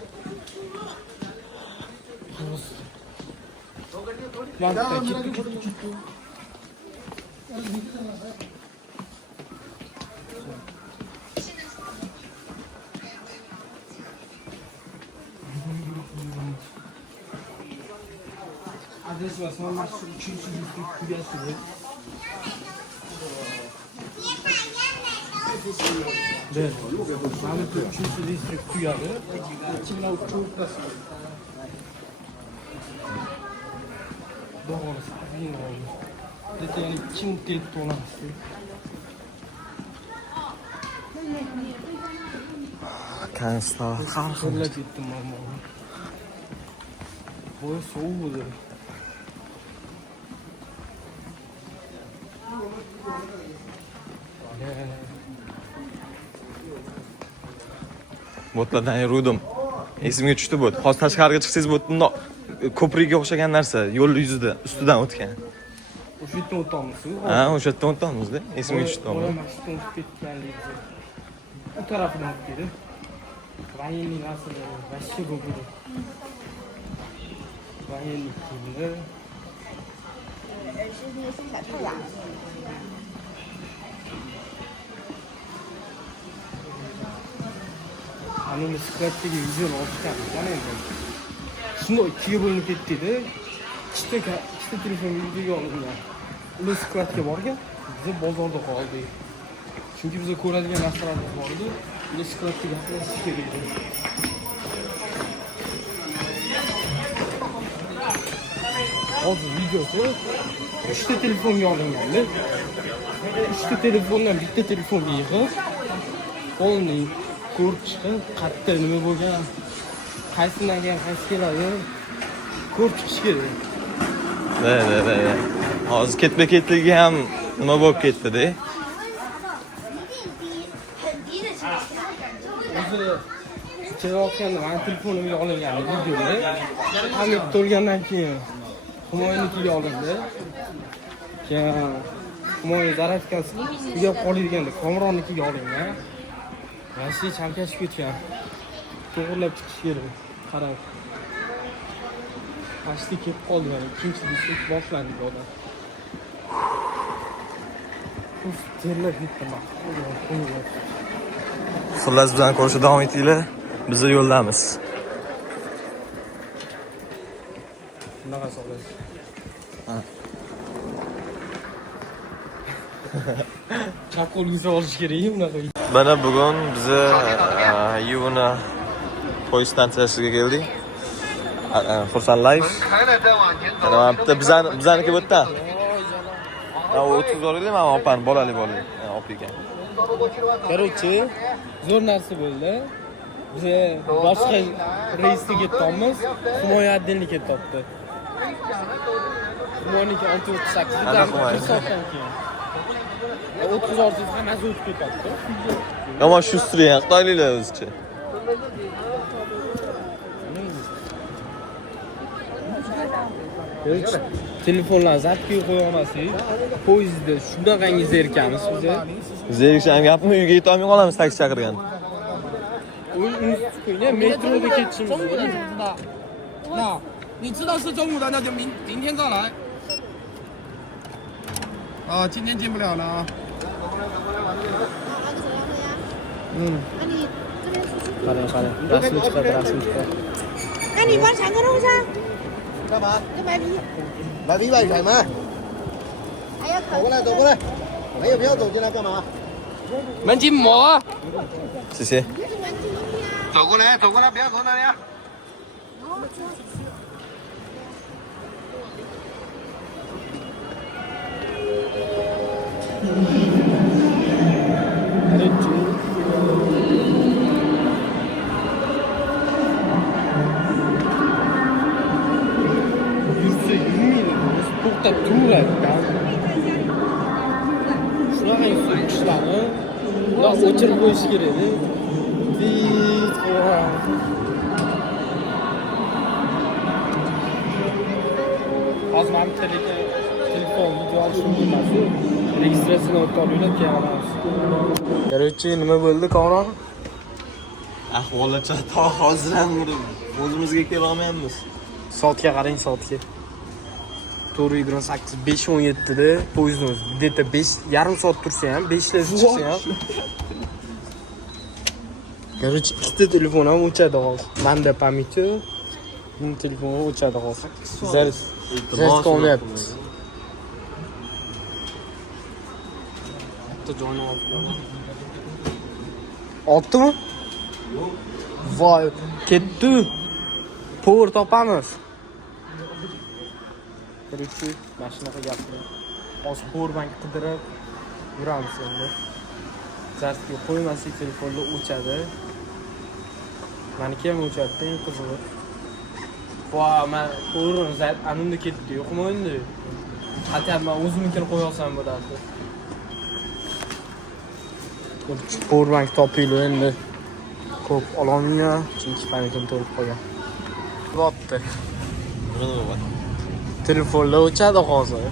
Adres var, marşın 300 kubyası. 네, 나는 그 주스 리스트 구야를 지나고 좋았어. 너가 사비는 그때 친구 또 나왔어. Kansta har xil. 놀라 줬더만 뭐. 뭐 소우들. Bo'tlardan yurdim. Esimga tushdi bu. Hozir tashqariga chiqsangiz bu ko'prikka o'xshagan narsa yo'l yuzida ustidan o'tgan. O'sha yerdan o'tamiz. Ha, o'sha yerdan o'tamiz-da. Esimga tushdi. Mashqdan ketganligimiz. Bu tarafdan o'tdi. Военный nasıl вообще bo'ldi. Военный kimdi? Hani bisikletdagi videoni olishganmiz. Mana endi. Shunday ikkiga bo'linib ketdi-da. Ikkita telefon videoga olingan. Ular bisikletga borgan, biz bozorda qoldik. Chunki biz ko'radigan narsalarimiz bor edi. Ular bisikletga gaplashish kerak edi. Hozir videosi 3 ta telefonga olinganda 3 ta telefondan bitta telefonga yig'ib qo'lni ko'rib chiqib qayerda nima bo'lgan, qaysidan keyin qaysi keladi ko'rib chiqish kerak. Da. Hozir ketma-ketligi ham nima bo'lib ketdi-da. O'zi kelayotganda mani telefonimga olingan videoda hamid to'lgandan keyin Humoyinikiga olindi. Keyin Humoyin zaradkasi uyga qoladigan Komronnikiga olingan. Rossiya chamkashib ketgan. To'g'rilab chiqish kerak. Qarang. Pastga kelib qoldi mana ikkinchi dislik boshlandi odam. Uf, terlab ketdim. Xullas bilan ko'rishda davom etinglar. Biz yo'ldamiz. Bunaqa sog'laysiz. Chap qo'lingizga olish kerak bunaqa. Mana bugun biz Yuvna poyezd stansiyasiga keldik. Xursand Life. Mana bitta bizaniki bu yerda. Ha, 30 o'rgili men opani bolali bo'ladi. Op ekan. Короче, zo'r narsa bo'ldi. Biz boshqa reysga ketdik. Humoya отдельно ketdi. Humoyniki 6:38 dan 30 ortiq hammasi o'tib ketdi. Yomon shu striyan Xitoyliklar o'zicha. Telefonlar zapga qo'ya olmasak, poyezdda shunaqangi zerikamiz biz. Zerikisham gapmi, uyga yeta olmay qolamiz taksi chaqirgan. metroda ketishimiz kerak. 那你知道是中午的，那就明天再来。啊，今天进不了了啊。那你这边出去， qarang, rasm chiqadi. 那你帮抢个肉噻，干嘛？要白皮，来礼拜什么？还要烤走过来，走过来。没有，不要走进来干嘛？门禁膜。谢谢。走过来，走过来，不要走那里。 Yursa yurmaydi. To'xtab turadi. Yo, o'chirib qo'yish kerak. Bit hozir men telefon video olishim emas. Registratsiya o'tkaziladi keyin olamiz. Короче, nima bo'ldi, Kamron? Ahvolacha to hozir ham o'zimizga kela olmayapmiz. Soatga qarang, soatga. 4:28 5:17 da poyezdimiz. Где-то 5,5 soat tursa ham, 5 da chiqsa ham. Короче, ikkita telefon ham o'chadi hozir. Menda pamyati, bu telefon o'chadi hozir. Zaraz olmayapti. Bitta joyni olib. Oltimi? Voy, ketdi. Power topamiz. Короче, mashinaga gapirib. Hozir power bank qidirib yuramiz endi. Zarsga qo'ymasak telefonni o'chadi. Meniki ham o'chadi, eng qizig'i. Voy, men powerni zat anunda ketdi, yo'qmi endi? Hatto men o'zimnikini qo'ya olsam bo'lardi. Power bank topaylik endi. Ko'p ololmayman, chunki pamyatim to'lib qolgan. Bo'pti. Telefonlar o'chadi hozir.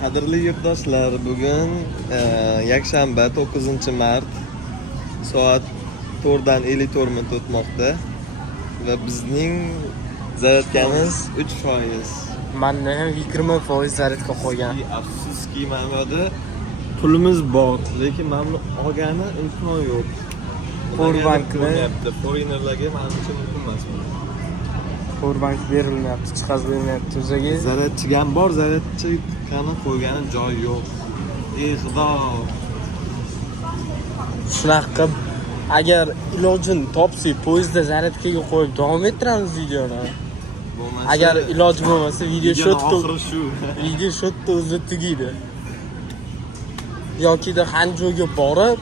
Qadrli yurtdoshlar, bugun yakshanba 9-mart soat 4:54 minut o'tmoqda va bizning zaryadkamiz 3%. Menda ham 20% zaryadka qolgan. Afsuski, mana bu yerda pulimiz bor, lekin mana buni olgani imkon yo'q. Powerbankni foreinerlarga menimcha mumkin emas. Powerbank berilmayapti, chiqaz berilmayapti o'ziga. Zaryadchiga ham bor, zaryadchini qo'ygani joy yo'q. Ey xudo. Shunaqa agar ilojini topsak, poyezdda zaryadkaga qo'yib davom ettiramiz videoni. Agar iloji bo'lmasa, video shotda o'zi tugaydi. Yokida Hanjoga borib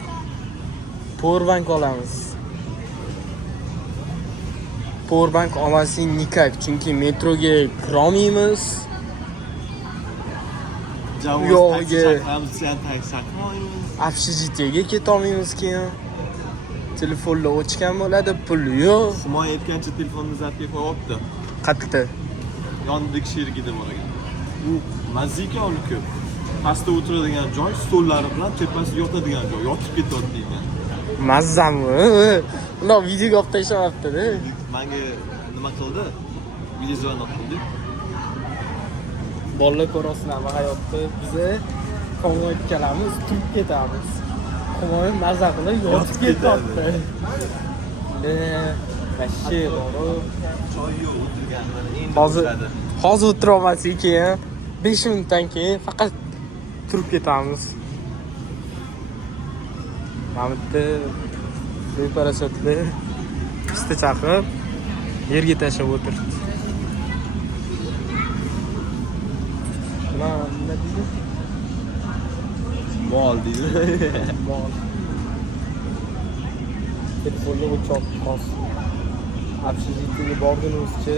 powerbank olamiz. Powerbank olmasang nikak, chunki metroga kirolmaymiz. Общежитиеga ketolmaymiz keyin. Telefonlar o'chgan bo'ladi, pul yo'q. Himoya etgancha telefonni zarfga qo'yibdi. Qayerda? Yonidagi sherigida bor ekan. U mazika olib ko'p. Pastda o'tiradigan joy, stollari bilan tepasida yotadigan joy, yotib ketyapti ekan. Mazzami? Ular videoga olib tashlayapti-da. Menga nima qildi? Videoni qildi. Bolalar ko'rasizlarmi hayotda? Biza konvoy ikkalamiz turib ketamiz. Konvoy mazza qilib yotib ketyapti. Vashshi bor. Joy yo'q o'tirganlar. Hozir o'tira olmasak keyin 5 minutdan keyin faqat turib ketamiz. Mana bitta reparasiyotli pista chaqib yerga tashlab o'tirdi. Nima deydi? Mol deydi. Mol. Telefonni o'chib qoldi. Общежитиеga borgunimizcha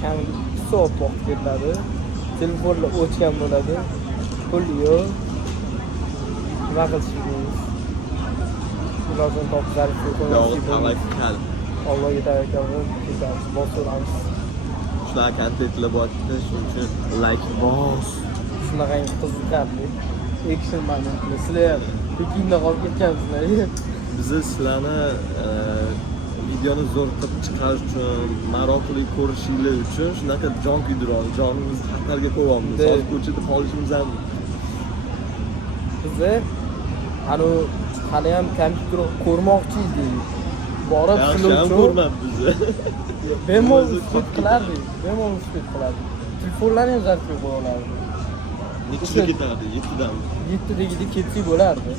kam 2 soat vaqt ketadi. Telefonlar o'chgan bo'ladi. Pul yo'q. Nima qilishimiz? Ilojini topib zarfga qo'yamiz. Allohga tavakkal qilib bosamiz. Shunaqa kontentlar bo'lyapti, shuning uchun like bos. Shunaqa qiziqarli. Action momentlar. Sizlar Pekinda qolib ketgansizlar. Biz sizlarni videoni zo'r qilib chiqarish uchun, maroqli ko'rishinglar uchun shunaqa jon kuydiramiz, jonimizni xatarga qo'yamiz. Hozir ko'chada qolishimiz ham biz hali ham kompyuter ko'rmoqchi edik. Borib ko'rmabmiz. Bemalol uspet qilardik. Telefonlarni ham zarfga qo'ya olardik. Nechida ketardi? 7dami? 7dagida ketsak bo'lardi.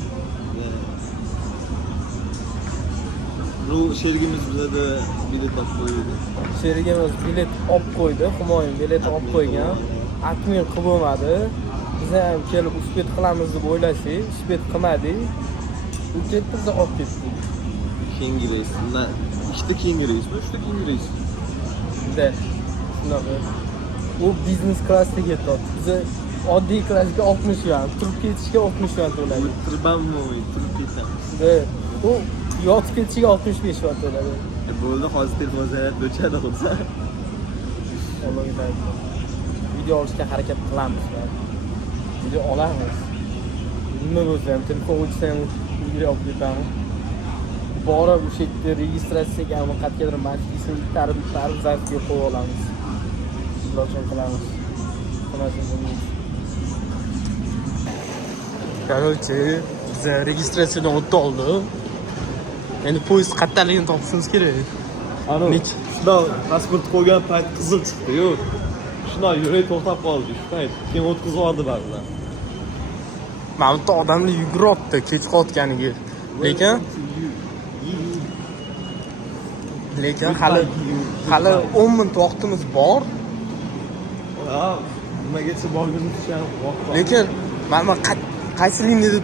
Bu sherigimiz bizada bilet olib qo'ydi. Sherigimiz bilet olib qo'ydi, Humoyun bilet olib qo'ygan. Akmil qilib bo'lmadi. Biz ham kelib uspet qilamiz deb o'ylasak, uspet qilmadik. U ketdi, biz olib ketdik. Keyingi reys. Ikkita keyingi reysmi? 3ta keyingi reys. Shunaqa. U biznes klassda ketdi. Biz oddiy klassga 60 yuan, turib ketishga 60 yuan to'ladi. Turib ketsam. U yotib ketishiga 65 yuan to'ladi. Bo'ldi, hozir telefon zaryad o'chadi bo'lsa. Allohga aytdim. Video olishga harakat qilamiz. Video olamiz. Nima bo'lsa ham telefon o'chsa ham video olib ketamiz. Borib o'sha yerda registratsiyaga ham qat'iy majlisni tarif zarfiga qo'yib olamiz. Ilojini qilamiz. Короче, biz registratsiyadan o'tib oldik. Endi poyezd qayerdaligini topishimiz kerak. Ana, shunday pasport qo'ygan payt qizil chiqdi-yu. Shunday yurak to'xtab qoldi shu payt. Keyin o'tkazib oldi ba'zilar. Mana bu odamlar yuguryapti kech qotganiga. Lekin hali 10 minut vaqtimiz bor. Ha, nimagacha borgunimizcha vaqt bor. Lekin mana qaysi liniyada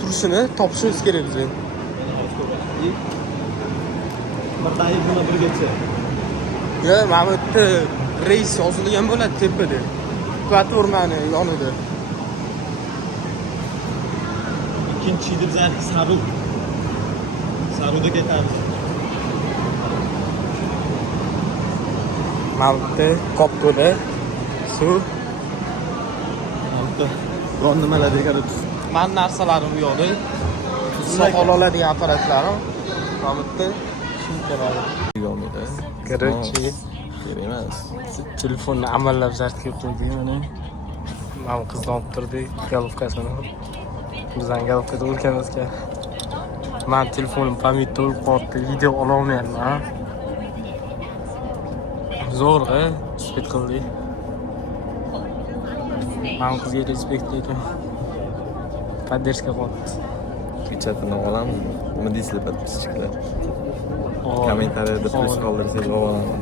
turishini topishimiz kerak biz. Birdan buni birgacha. Ya, mana bu yerda reys yozilgan bo'ladi tepada. Platformani yonida. İkinci bizlar Saruda ketamiz. Mana bu yerda Qopko'da suv. Ron nimalar degan Men narsalarim yo'qdi. Soqol oladigan apparatlarim. Mana bu yerda shunchalar. Короче, emas. telefonni amallab zartga qo'ydik mana. Mana qizni olib turdik, galovkasini. Bizdan galovkada o'lkamizga. Men telefonim pamitda o'lib qoldi, video ola olmayapman. Zo'rg'a respekt qildik. Men qizga respekt lekin поддержка qildi. Chatini olamiz. Nima deysizlar подписчиклар? Kommentariyada plyus qoldirsangiz olaman.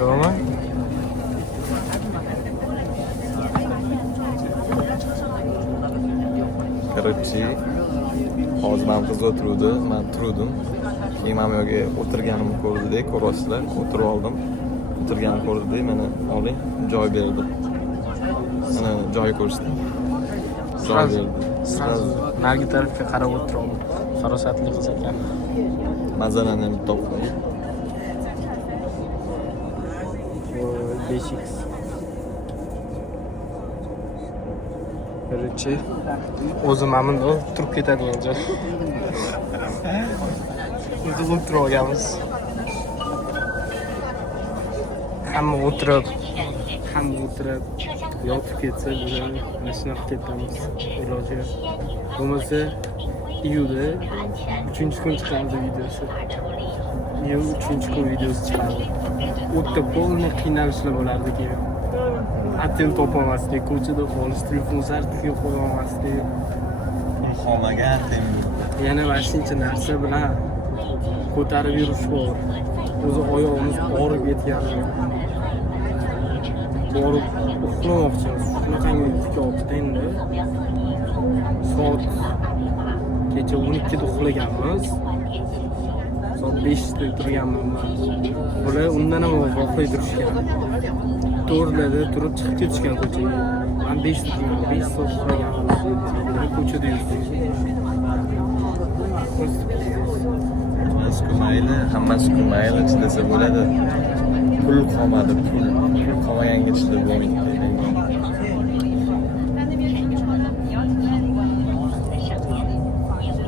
Do'ma. Короче, hozir ham qiz o'tiruvdi, men turdim. Keyin men yo'lga o'tirganimni ko'rdi-da, ko'rasizlar, o'tirib oldim. O'tirganimni ko'rdi-da, mana oling, joy berdi. Mana joy ko'rsatdi. Joy berdi. Sразу narigi tarafga qarab o'tirdim. Farosatli qiz ekan. Mazanani ham topdim. 5x. Короче, o'zim mana bunda turib ketadigan joy. Biz o'tirib olganmiz. Hamma o'tirib yotib ketsa biz mana shunaqa ketamiz. Iloji yo'q. Bo'lmasa iyulda 3-kun chiqadi videosi. Iyul 3-kun videosi chiqadi. O'tda polniy qiynalishlar bo'lardi keyin. Atel topolmasdik, ko'chada qolish, telefon zarfiga qo'ya olmasdik. Xonaga temir. Yana mana shuncha narsa bilan ko'tarib yurish bor. O'zi oyog'imiz og'rib ketgandi. Borib uxlamoqchimiz. Shunaqangi uyquga olibdi endi. Soat kecha 12 da uxlaganmiz. Soat 5 da turganman men. Bular undan ham uxlay turishgan. 4 da turib chiqib ketishgan ko'chaga. Men 5 da turganman, 5 soat uxlaganman. Ko'chada yurdik. Mayli, hammasi mayli chidasa bo'ladi. Pul qolmadi, pul qolmaganga chidab bo'lmaydi.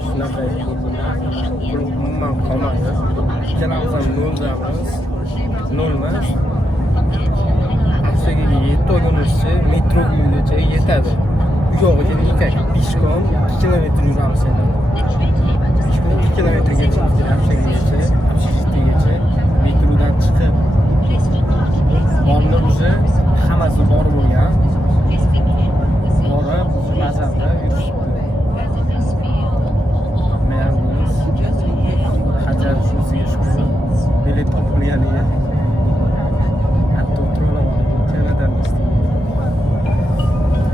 Shunaqa pul umuman qolmadi. Ikkalamiz ham nolmas. Haftaga 7 oy yo'nalishchi metroga yo'lgacha yetadi. Bu yog'iga nikak pishkom 2 kilometr yuramiz endi. 2 kilometrgacha hafsagacha, hafsagacha metrodan chiqib borlar уже hammasi bor bo'lgan. Borib mazamda yurishdi. Men hajar shunisiga shukur. Bilet topilganiga. Hatto o'tira olaman. Kanadan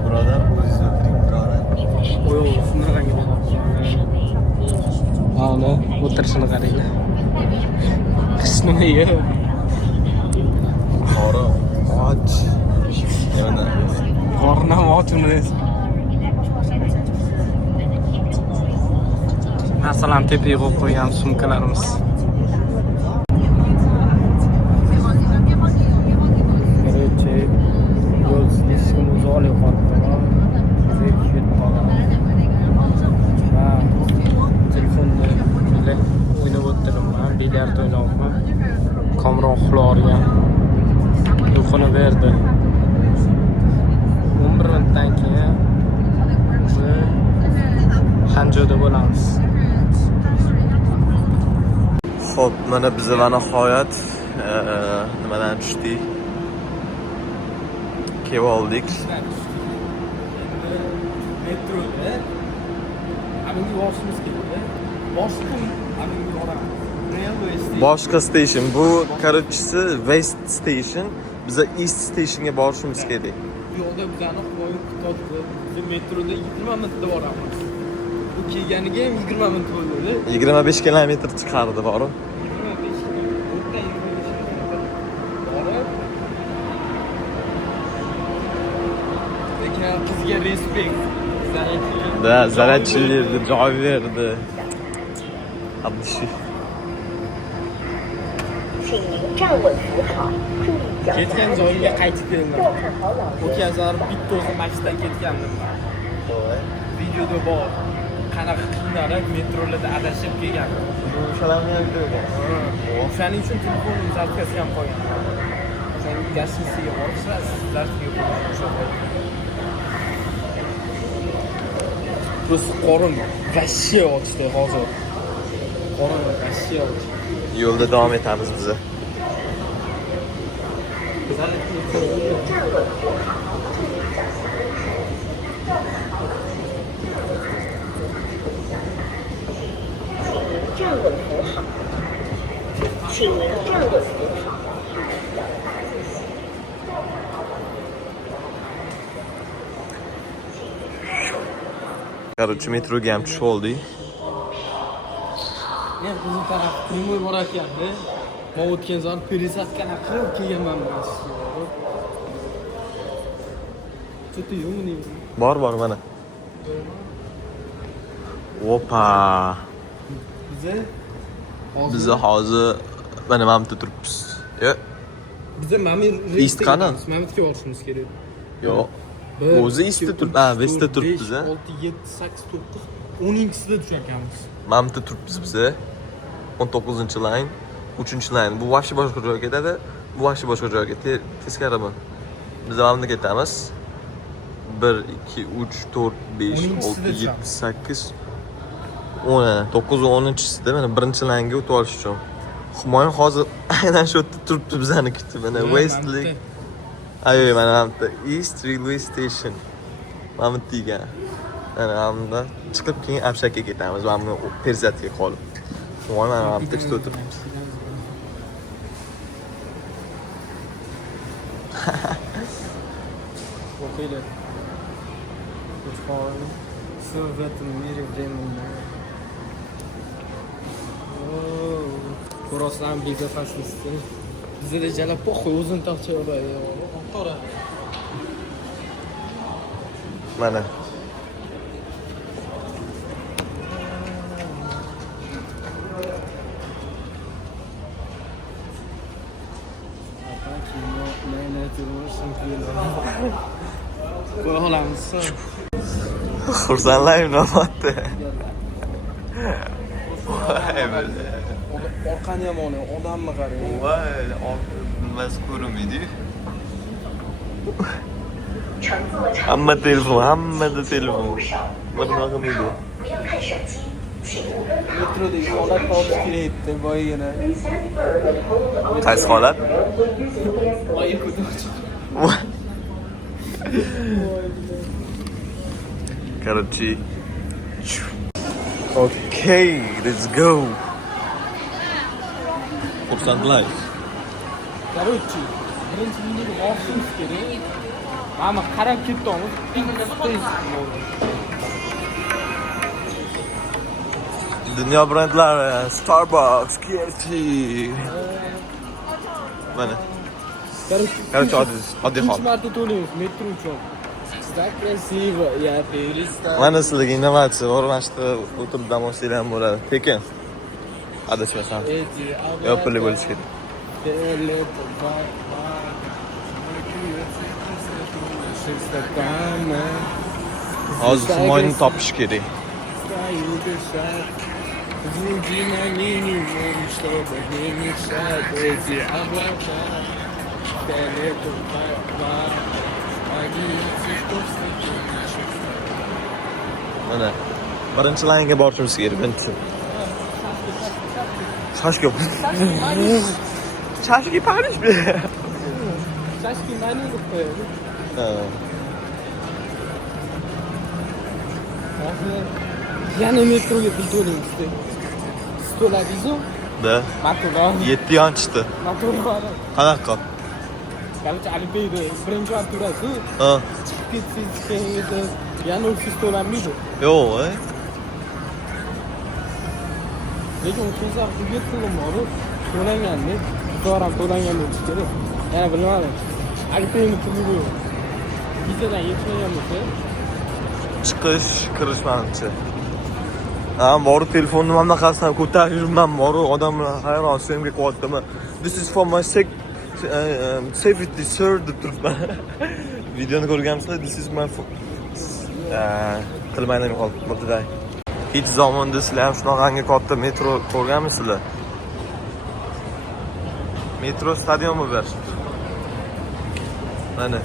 Birodar, o'zingiz o'tiring, birodar. Oyoq shunaqangi ana o'tirishini qaranglar. Qish nimaga? Qora, och. Yana Qornam ochimiz. Masalan, tepaga qo'yib qo'ygan sumkalarimiz. Короче, yo'l слишком uzoqlik qoldi. Telefonda o'ynab o'tiribman, bilyard o'ynayapman. Kamera uxlorgan. Uyquni berdi. 11 minutdan keyin Hanjoda bo'lamiz. Xo'p, mana biz va nihoyat nimadan tushdik? Kelib oldik. Metroda Aminga borishimiz kerak. Boshqa Aminga boramiz. Railway station. Boshqa station. Bu korotchisi West Station. Biza East Stationga borishimiz kerak. Yo'lda bizani qo'yib kutadi. Biz metroda 20 minutda boramiz. Bu kelganiga ham 20 minut bo'ldi. 25 kilometr chiqardi borib. 25 kilometr. Borib. Lekin qizga respekt. Da, zaratchilarni joy berdi. Abdishi. 请您站稳扶好，注意脚下 Ketgan joyimga qaytib keldim. O'tgan safar bitta o'zim mashinadan ketgandim. Videoda bor. Qanaqa qiynalib metrolarda adashib kelgandim. Bu shalarni ham ko'rgan. O'shaning uchun telefonimni zatkasiga ham qo'ygan. O'shaning gasinsiga borsa, sizlarga qo'ygan. Biz qorin vashshe ochdi hozir. Qorin vashshe ochdi. Yo'lda davom etamiz biz. 站稳扶好，请您站稳扶好。 Короче, metroga ham tushib oldik. Men bizim taraf primoy bor ekanda. Men o'tgan safar пересадкani qilib kelganman bu Что-то yo'qmi? Bor mana. Opa. Biz hozir mana mamda turibmiz. Yo. Biz mami East qani? Mamitga borishimiz kerak. Yo'q. O'zi Eastda turibmiz. Ha, Westda turibmiz, ha. 6 7 8 9 10-sida tusharkanmiz. Mamda turibmiz biz. 19-line, 3-line. Bu vaqti boshqa joyga ketadi. Bu vaqti boshqa joyga. Teskarimi? Biz mamda ketamiz. 1 2 3 4 5 6 7 8 10 9 10-sida mana birinchi line'ga o'tib olish uchun. Humoyun hozir aynan shu yerda turibdi bizani kutib. Mana Westlake. Ayo, mana hamda East Railway Station. Mana degan. Mana hamda chiqib keyin Abshakka ketamiz. Mana Perzatga qolib. Humoyun mana hamda kutib o'tiribdi. O'qiylar. Все в этом мире временно. Ko'rasizlarmi bezopaslikda. Bizda jala po'xi o'zini taqcha oladi. Qora. Mana. Qo'ya olamiz. Xursandlar navbatda. Voy billahi. Orqani ham oling, odamni qarang. Voy, nimasi ko'rinmaydi. Hamma telefon, hammada telefon. Mana qilmaydi. Metrodagi holat topish kerak edi, boyagina. Qaysi holat? Voy, ko'tachi. Короче. Okay, let's go. Xursandlar. Короче, birinchi videoga borishimiz kerak. Mana qarab ketamiz. Dunyo brendlari, Starbucks, KFC. Mana. Короче, oddiy hol. Uch marta to'laymiz metro uchun. Zakrasivo, ya turista. Mana sizlarga innovatsiya bor, mana shu yerda o'tirib dam olsanglar ham bo'ladi. Tekin. Adashmasam. Yo, pulli bo'lishi kerak. Hozir moyni topish kerak. Mana birinchi laynga borishimiz kerak, birinchi. Shashka. Shashka parish be. Shashki mani qo'yadi. Ha. Yana metroga pul to'laymiz. To'ladingiz-ku? Da. Motorlar. 7 yonchdi. Motorlar. Qanaqa? Qancha Alipayda birinchi vaqt turasiz. Ha. Chiqib ketsangiz, yana o'siz to'lanmaydi. Yo'q, Lekin o'sha pulga pulim bor, to'langanda, to'g'ri to'langan bo'lishi kerak. Yana bilmadim. Alipayni puli yo'q. Vizadan yetmagan bo'lsa, chiqish, kirish manimcha. Ha, bor telefonni mana qasam ko'tarib yurman, bor odamlar hayron senga qilyaptimi? This is for my safety sir deb turibman. Videoni ko'rganmisizlar? This is my qilmayman qolib bo'ldi-da. Hech zamonda sizlar ham shunaqangi katta metro ko'rganmisizlar? Metro stadion bo'lib berishibdi. Mana.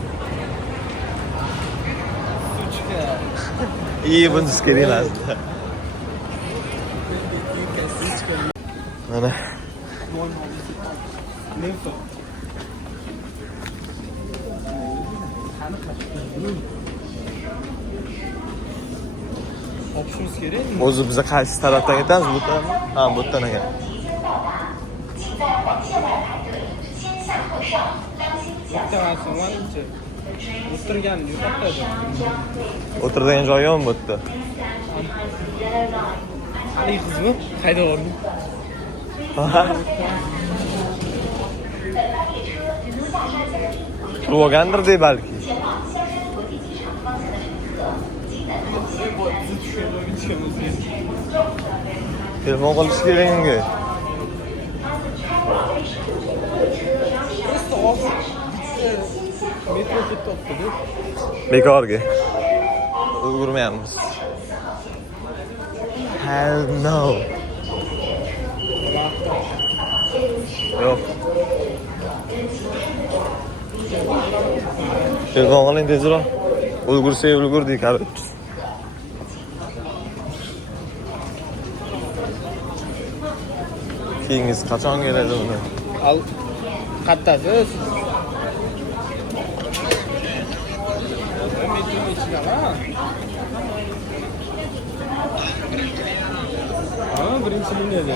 İyi bunu skerin aslında. Mana. options kerak. O'zi biza qaysi tarafdan ketamiz? Bu tarafdan? Ha, bu tarafdan ekan. O'tirgan yo'qotadi. O'tiradigan joyi yo'qmi bu yerda? Ali qizmi? Qayda bordi? Turib olgandir deb balki. Telefon qilish kerak unga. Metro ketdi. Bekorga. Ulgurmayapmiz. Hell no. Yo'q. Telefon qiling tezroq. Ulgursak ulgurdik, qarab. Keyingiz qachon keladi uni? Al qattasiz. Birinchi liniyada.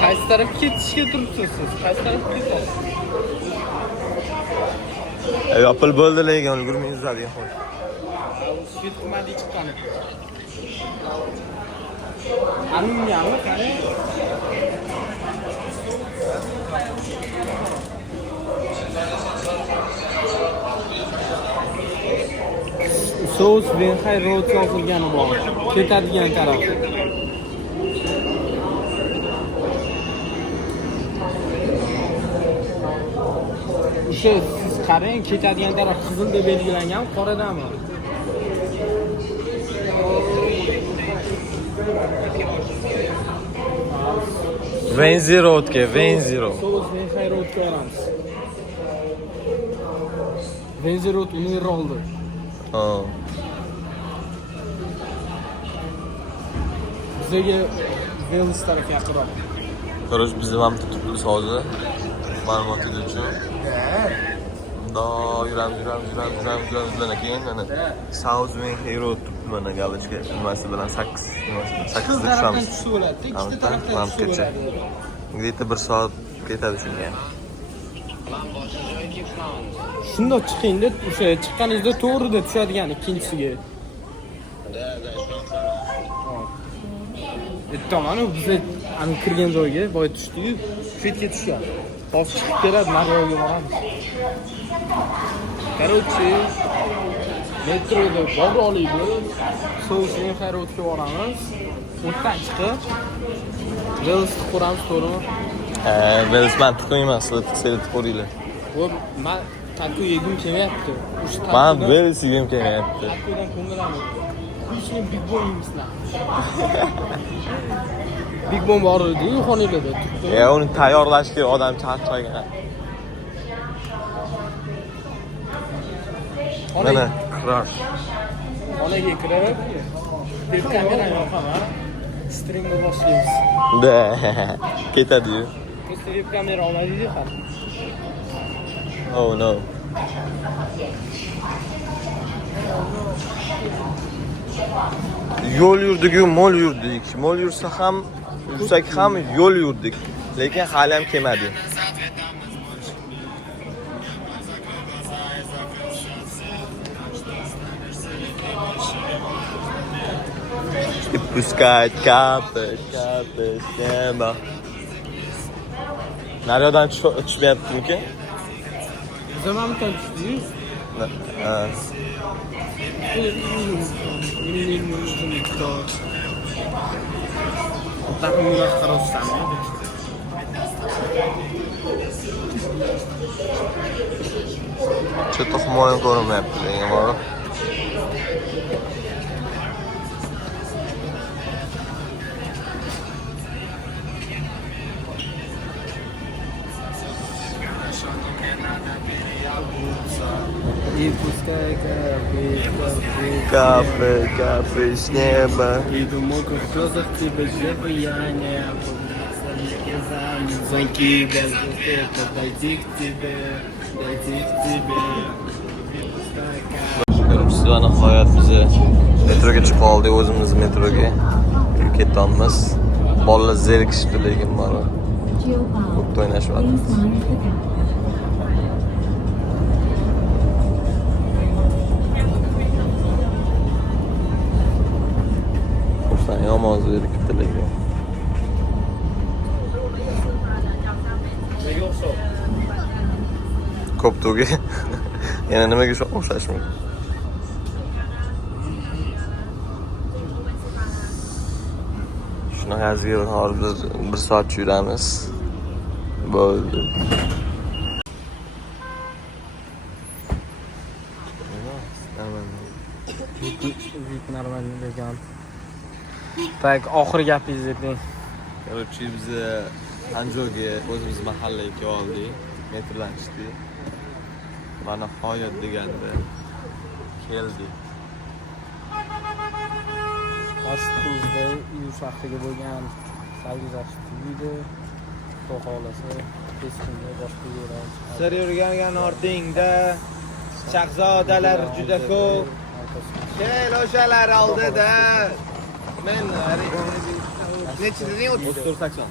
Qaysi tarafga ketishga turibsiz siz? Qaysi tarafga ketasiz? Apple bo'ldi lekin ulgurmaysizlar degan xo'sh. Svet qilmadi chiqqan. Aluminiumni qani? South Venhay Road yozilgani bor. Ketadigan taraf. O'sha siz qarang, ketadigan taraf qizil deb belgilangan, qoradami? Venzi Roadga, Venzi Road. South Venhay Road ko'ramiz. Venzi Road uni roldi. Ha. Bizga Velis taraf yaqinroq. Ko'rish bizni ham tutibmiz hozir. Ma'lumotingiz uchun. Da yuramiz. Keyin mana South Venhay Road mana galochka nimasi bilan 8 tarafdan tushib bo'ladi. Ikkita tarafdan tushib bo'ladi. Где-то 1 soat ketadi shunga. Shundoq chiqingda, o'sha chiqqaningizda to'g'rida tushadigan ikkinchisiga. Tamam, biz ani kirgan joyga boy tushdik, shu yerga tushgan. Hozir chiqib keladi, nariyoqqa boramiz. Короче, metroda bobroqlikmiz. Sovushning xayriyotiga boramiz. O'tdan chiqib, velosiped quramiz, to'g'rimi? Velosiped qo'ymas, selib qo'yinglar. Va men taku yegim kelmayapti. Men velosiped yegim kelyapti. Takudan ko'ngilaman. Kuchli Big Bomb yeymizlar. Big Bomb bor edi-ku xonada. Uni tayyorlashga odam charchagan. Mana crash. Xonaga kirib, deb kamerani yoqaman. Streamga boshlaymiz. Da. Ketadi-yu. Biz web kamera olmaydi hali. Oh no. Yo'l yurdik-yu, mol yurdik. Mol yursa ham, yursak ham yo'l yurdik. Lekin hali ham kelmadi. Пускать капать, капать с неба. Naryoqdan tushmayaptimi-ki? Zaman tushdi. Taxminlar qarashsan. Chetda himoya ko'rinmayapti, degan bor. И пускай Капает, капает с неба. И в мокрых слезах тебя жертва я не звонки без успеха дойти к тебе, дойти к тебе. Siz va nihoyat bizni metroga chiqib oldik, o'zimiz metroga ketamiz. Bolalar zerikishdi, lekin mana ko'p o'ynashyapti. Yomon zerikibdi lekin. Ko'p to'ga. Yana nimaga o'xshash mumkin? Shunaqasiga hozir bir soat yuramiz. Bo'ldi. Нормально degan. Tak, oxirgi gapingizni ayting. Короче, biz Anjoga o'zimiz mahallaga kelib oldik. Metrodan chiqdik. Va nihoyat deganda keldik. Toshkentda iyul shahriga bo'lgan sarguzasht tugaydi. Xudo xolasa, tez kunda boshqa yo'l olamiz. Sir yurgan ortingda shahzodalar juda ko'p. Kel o'shalar oldida. Men nechi deding? 3480.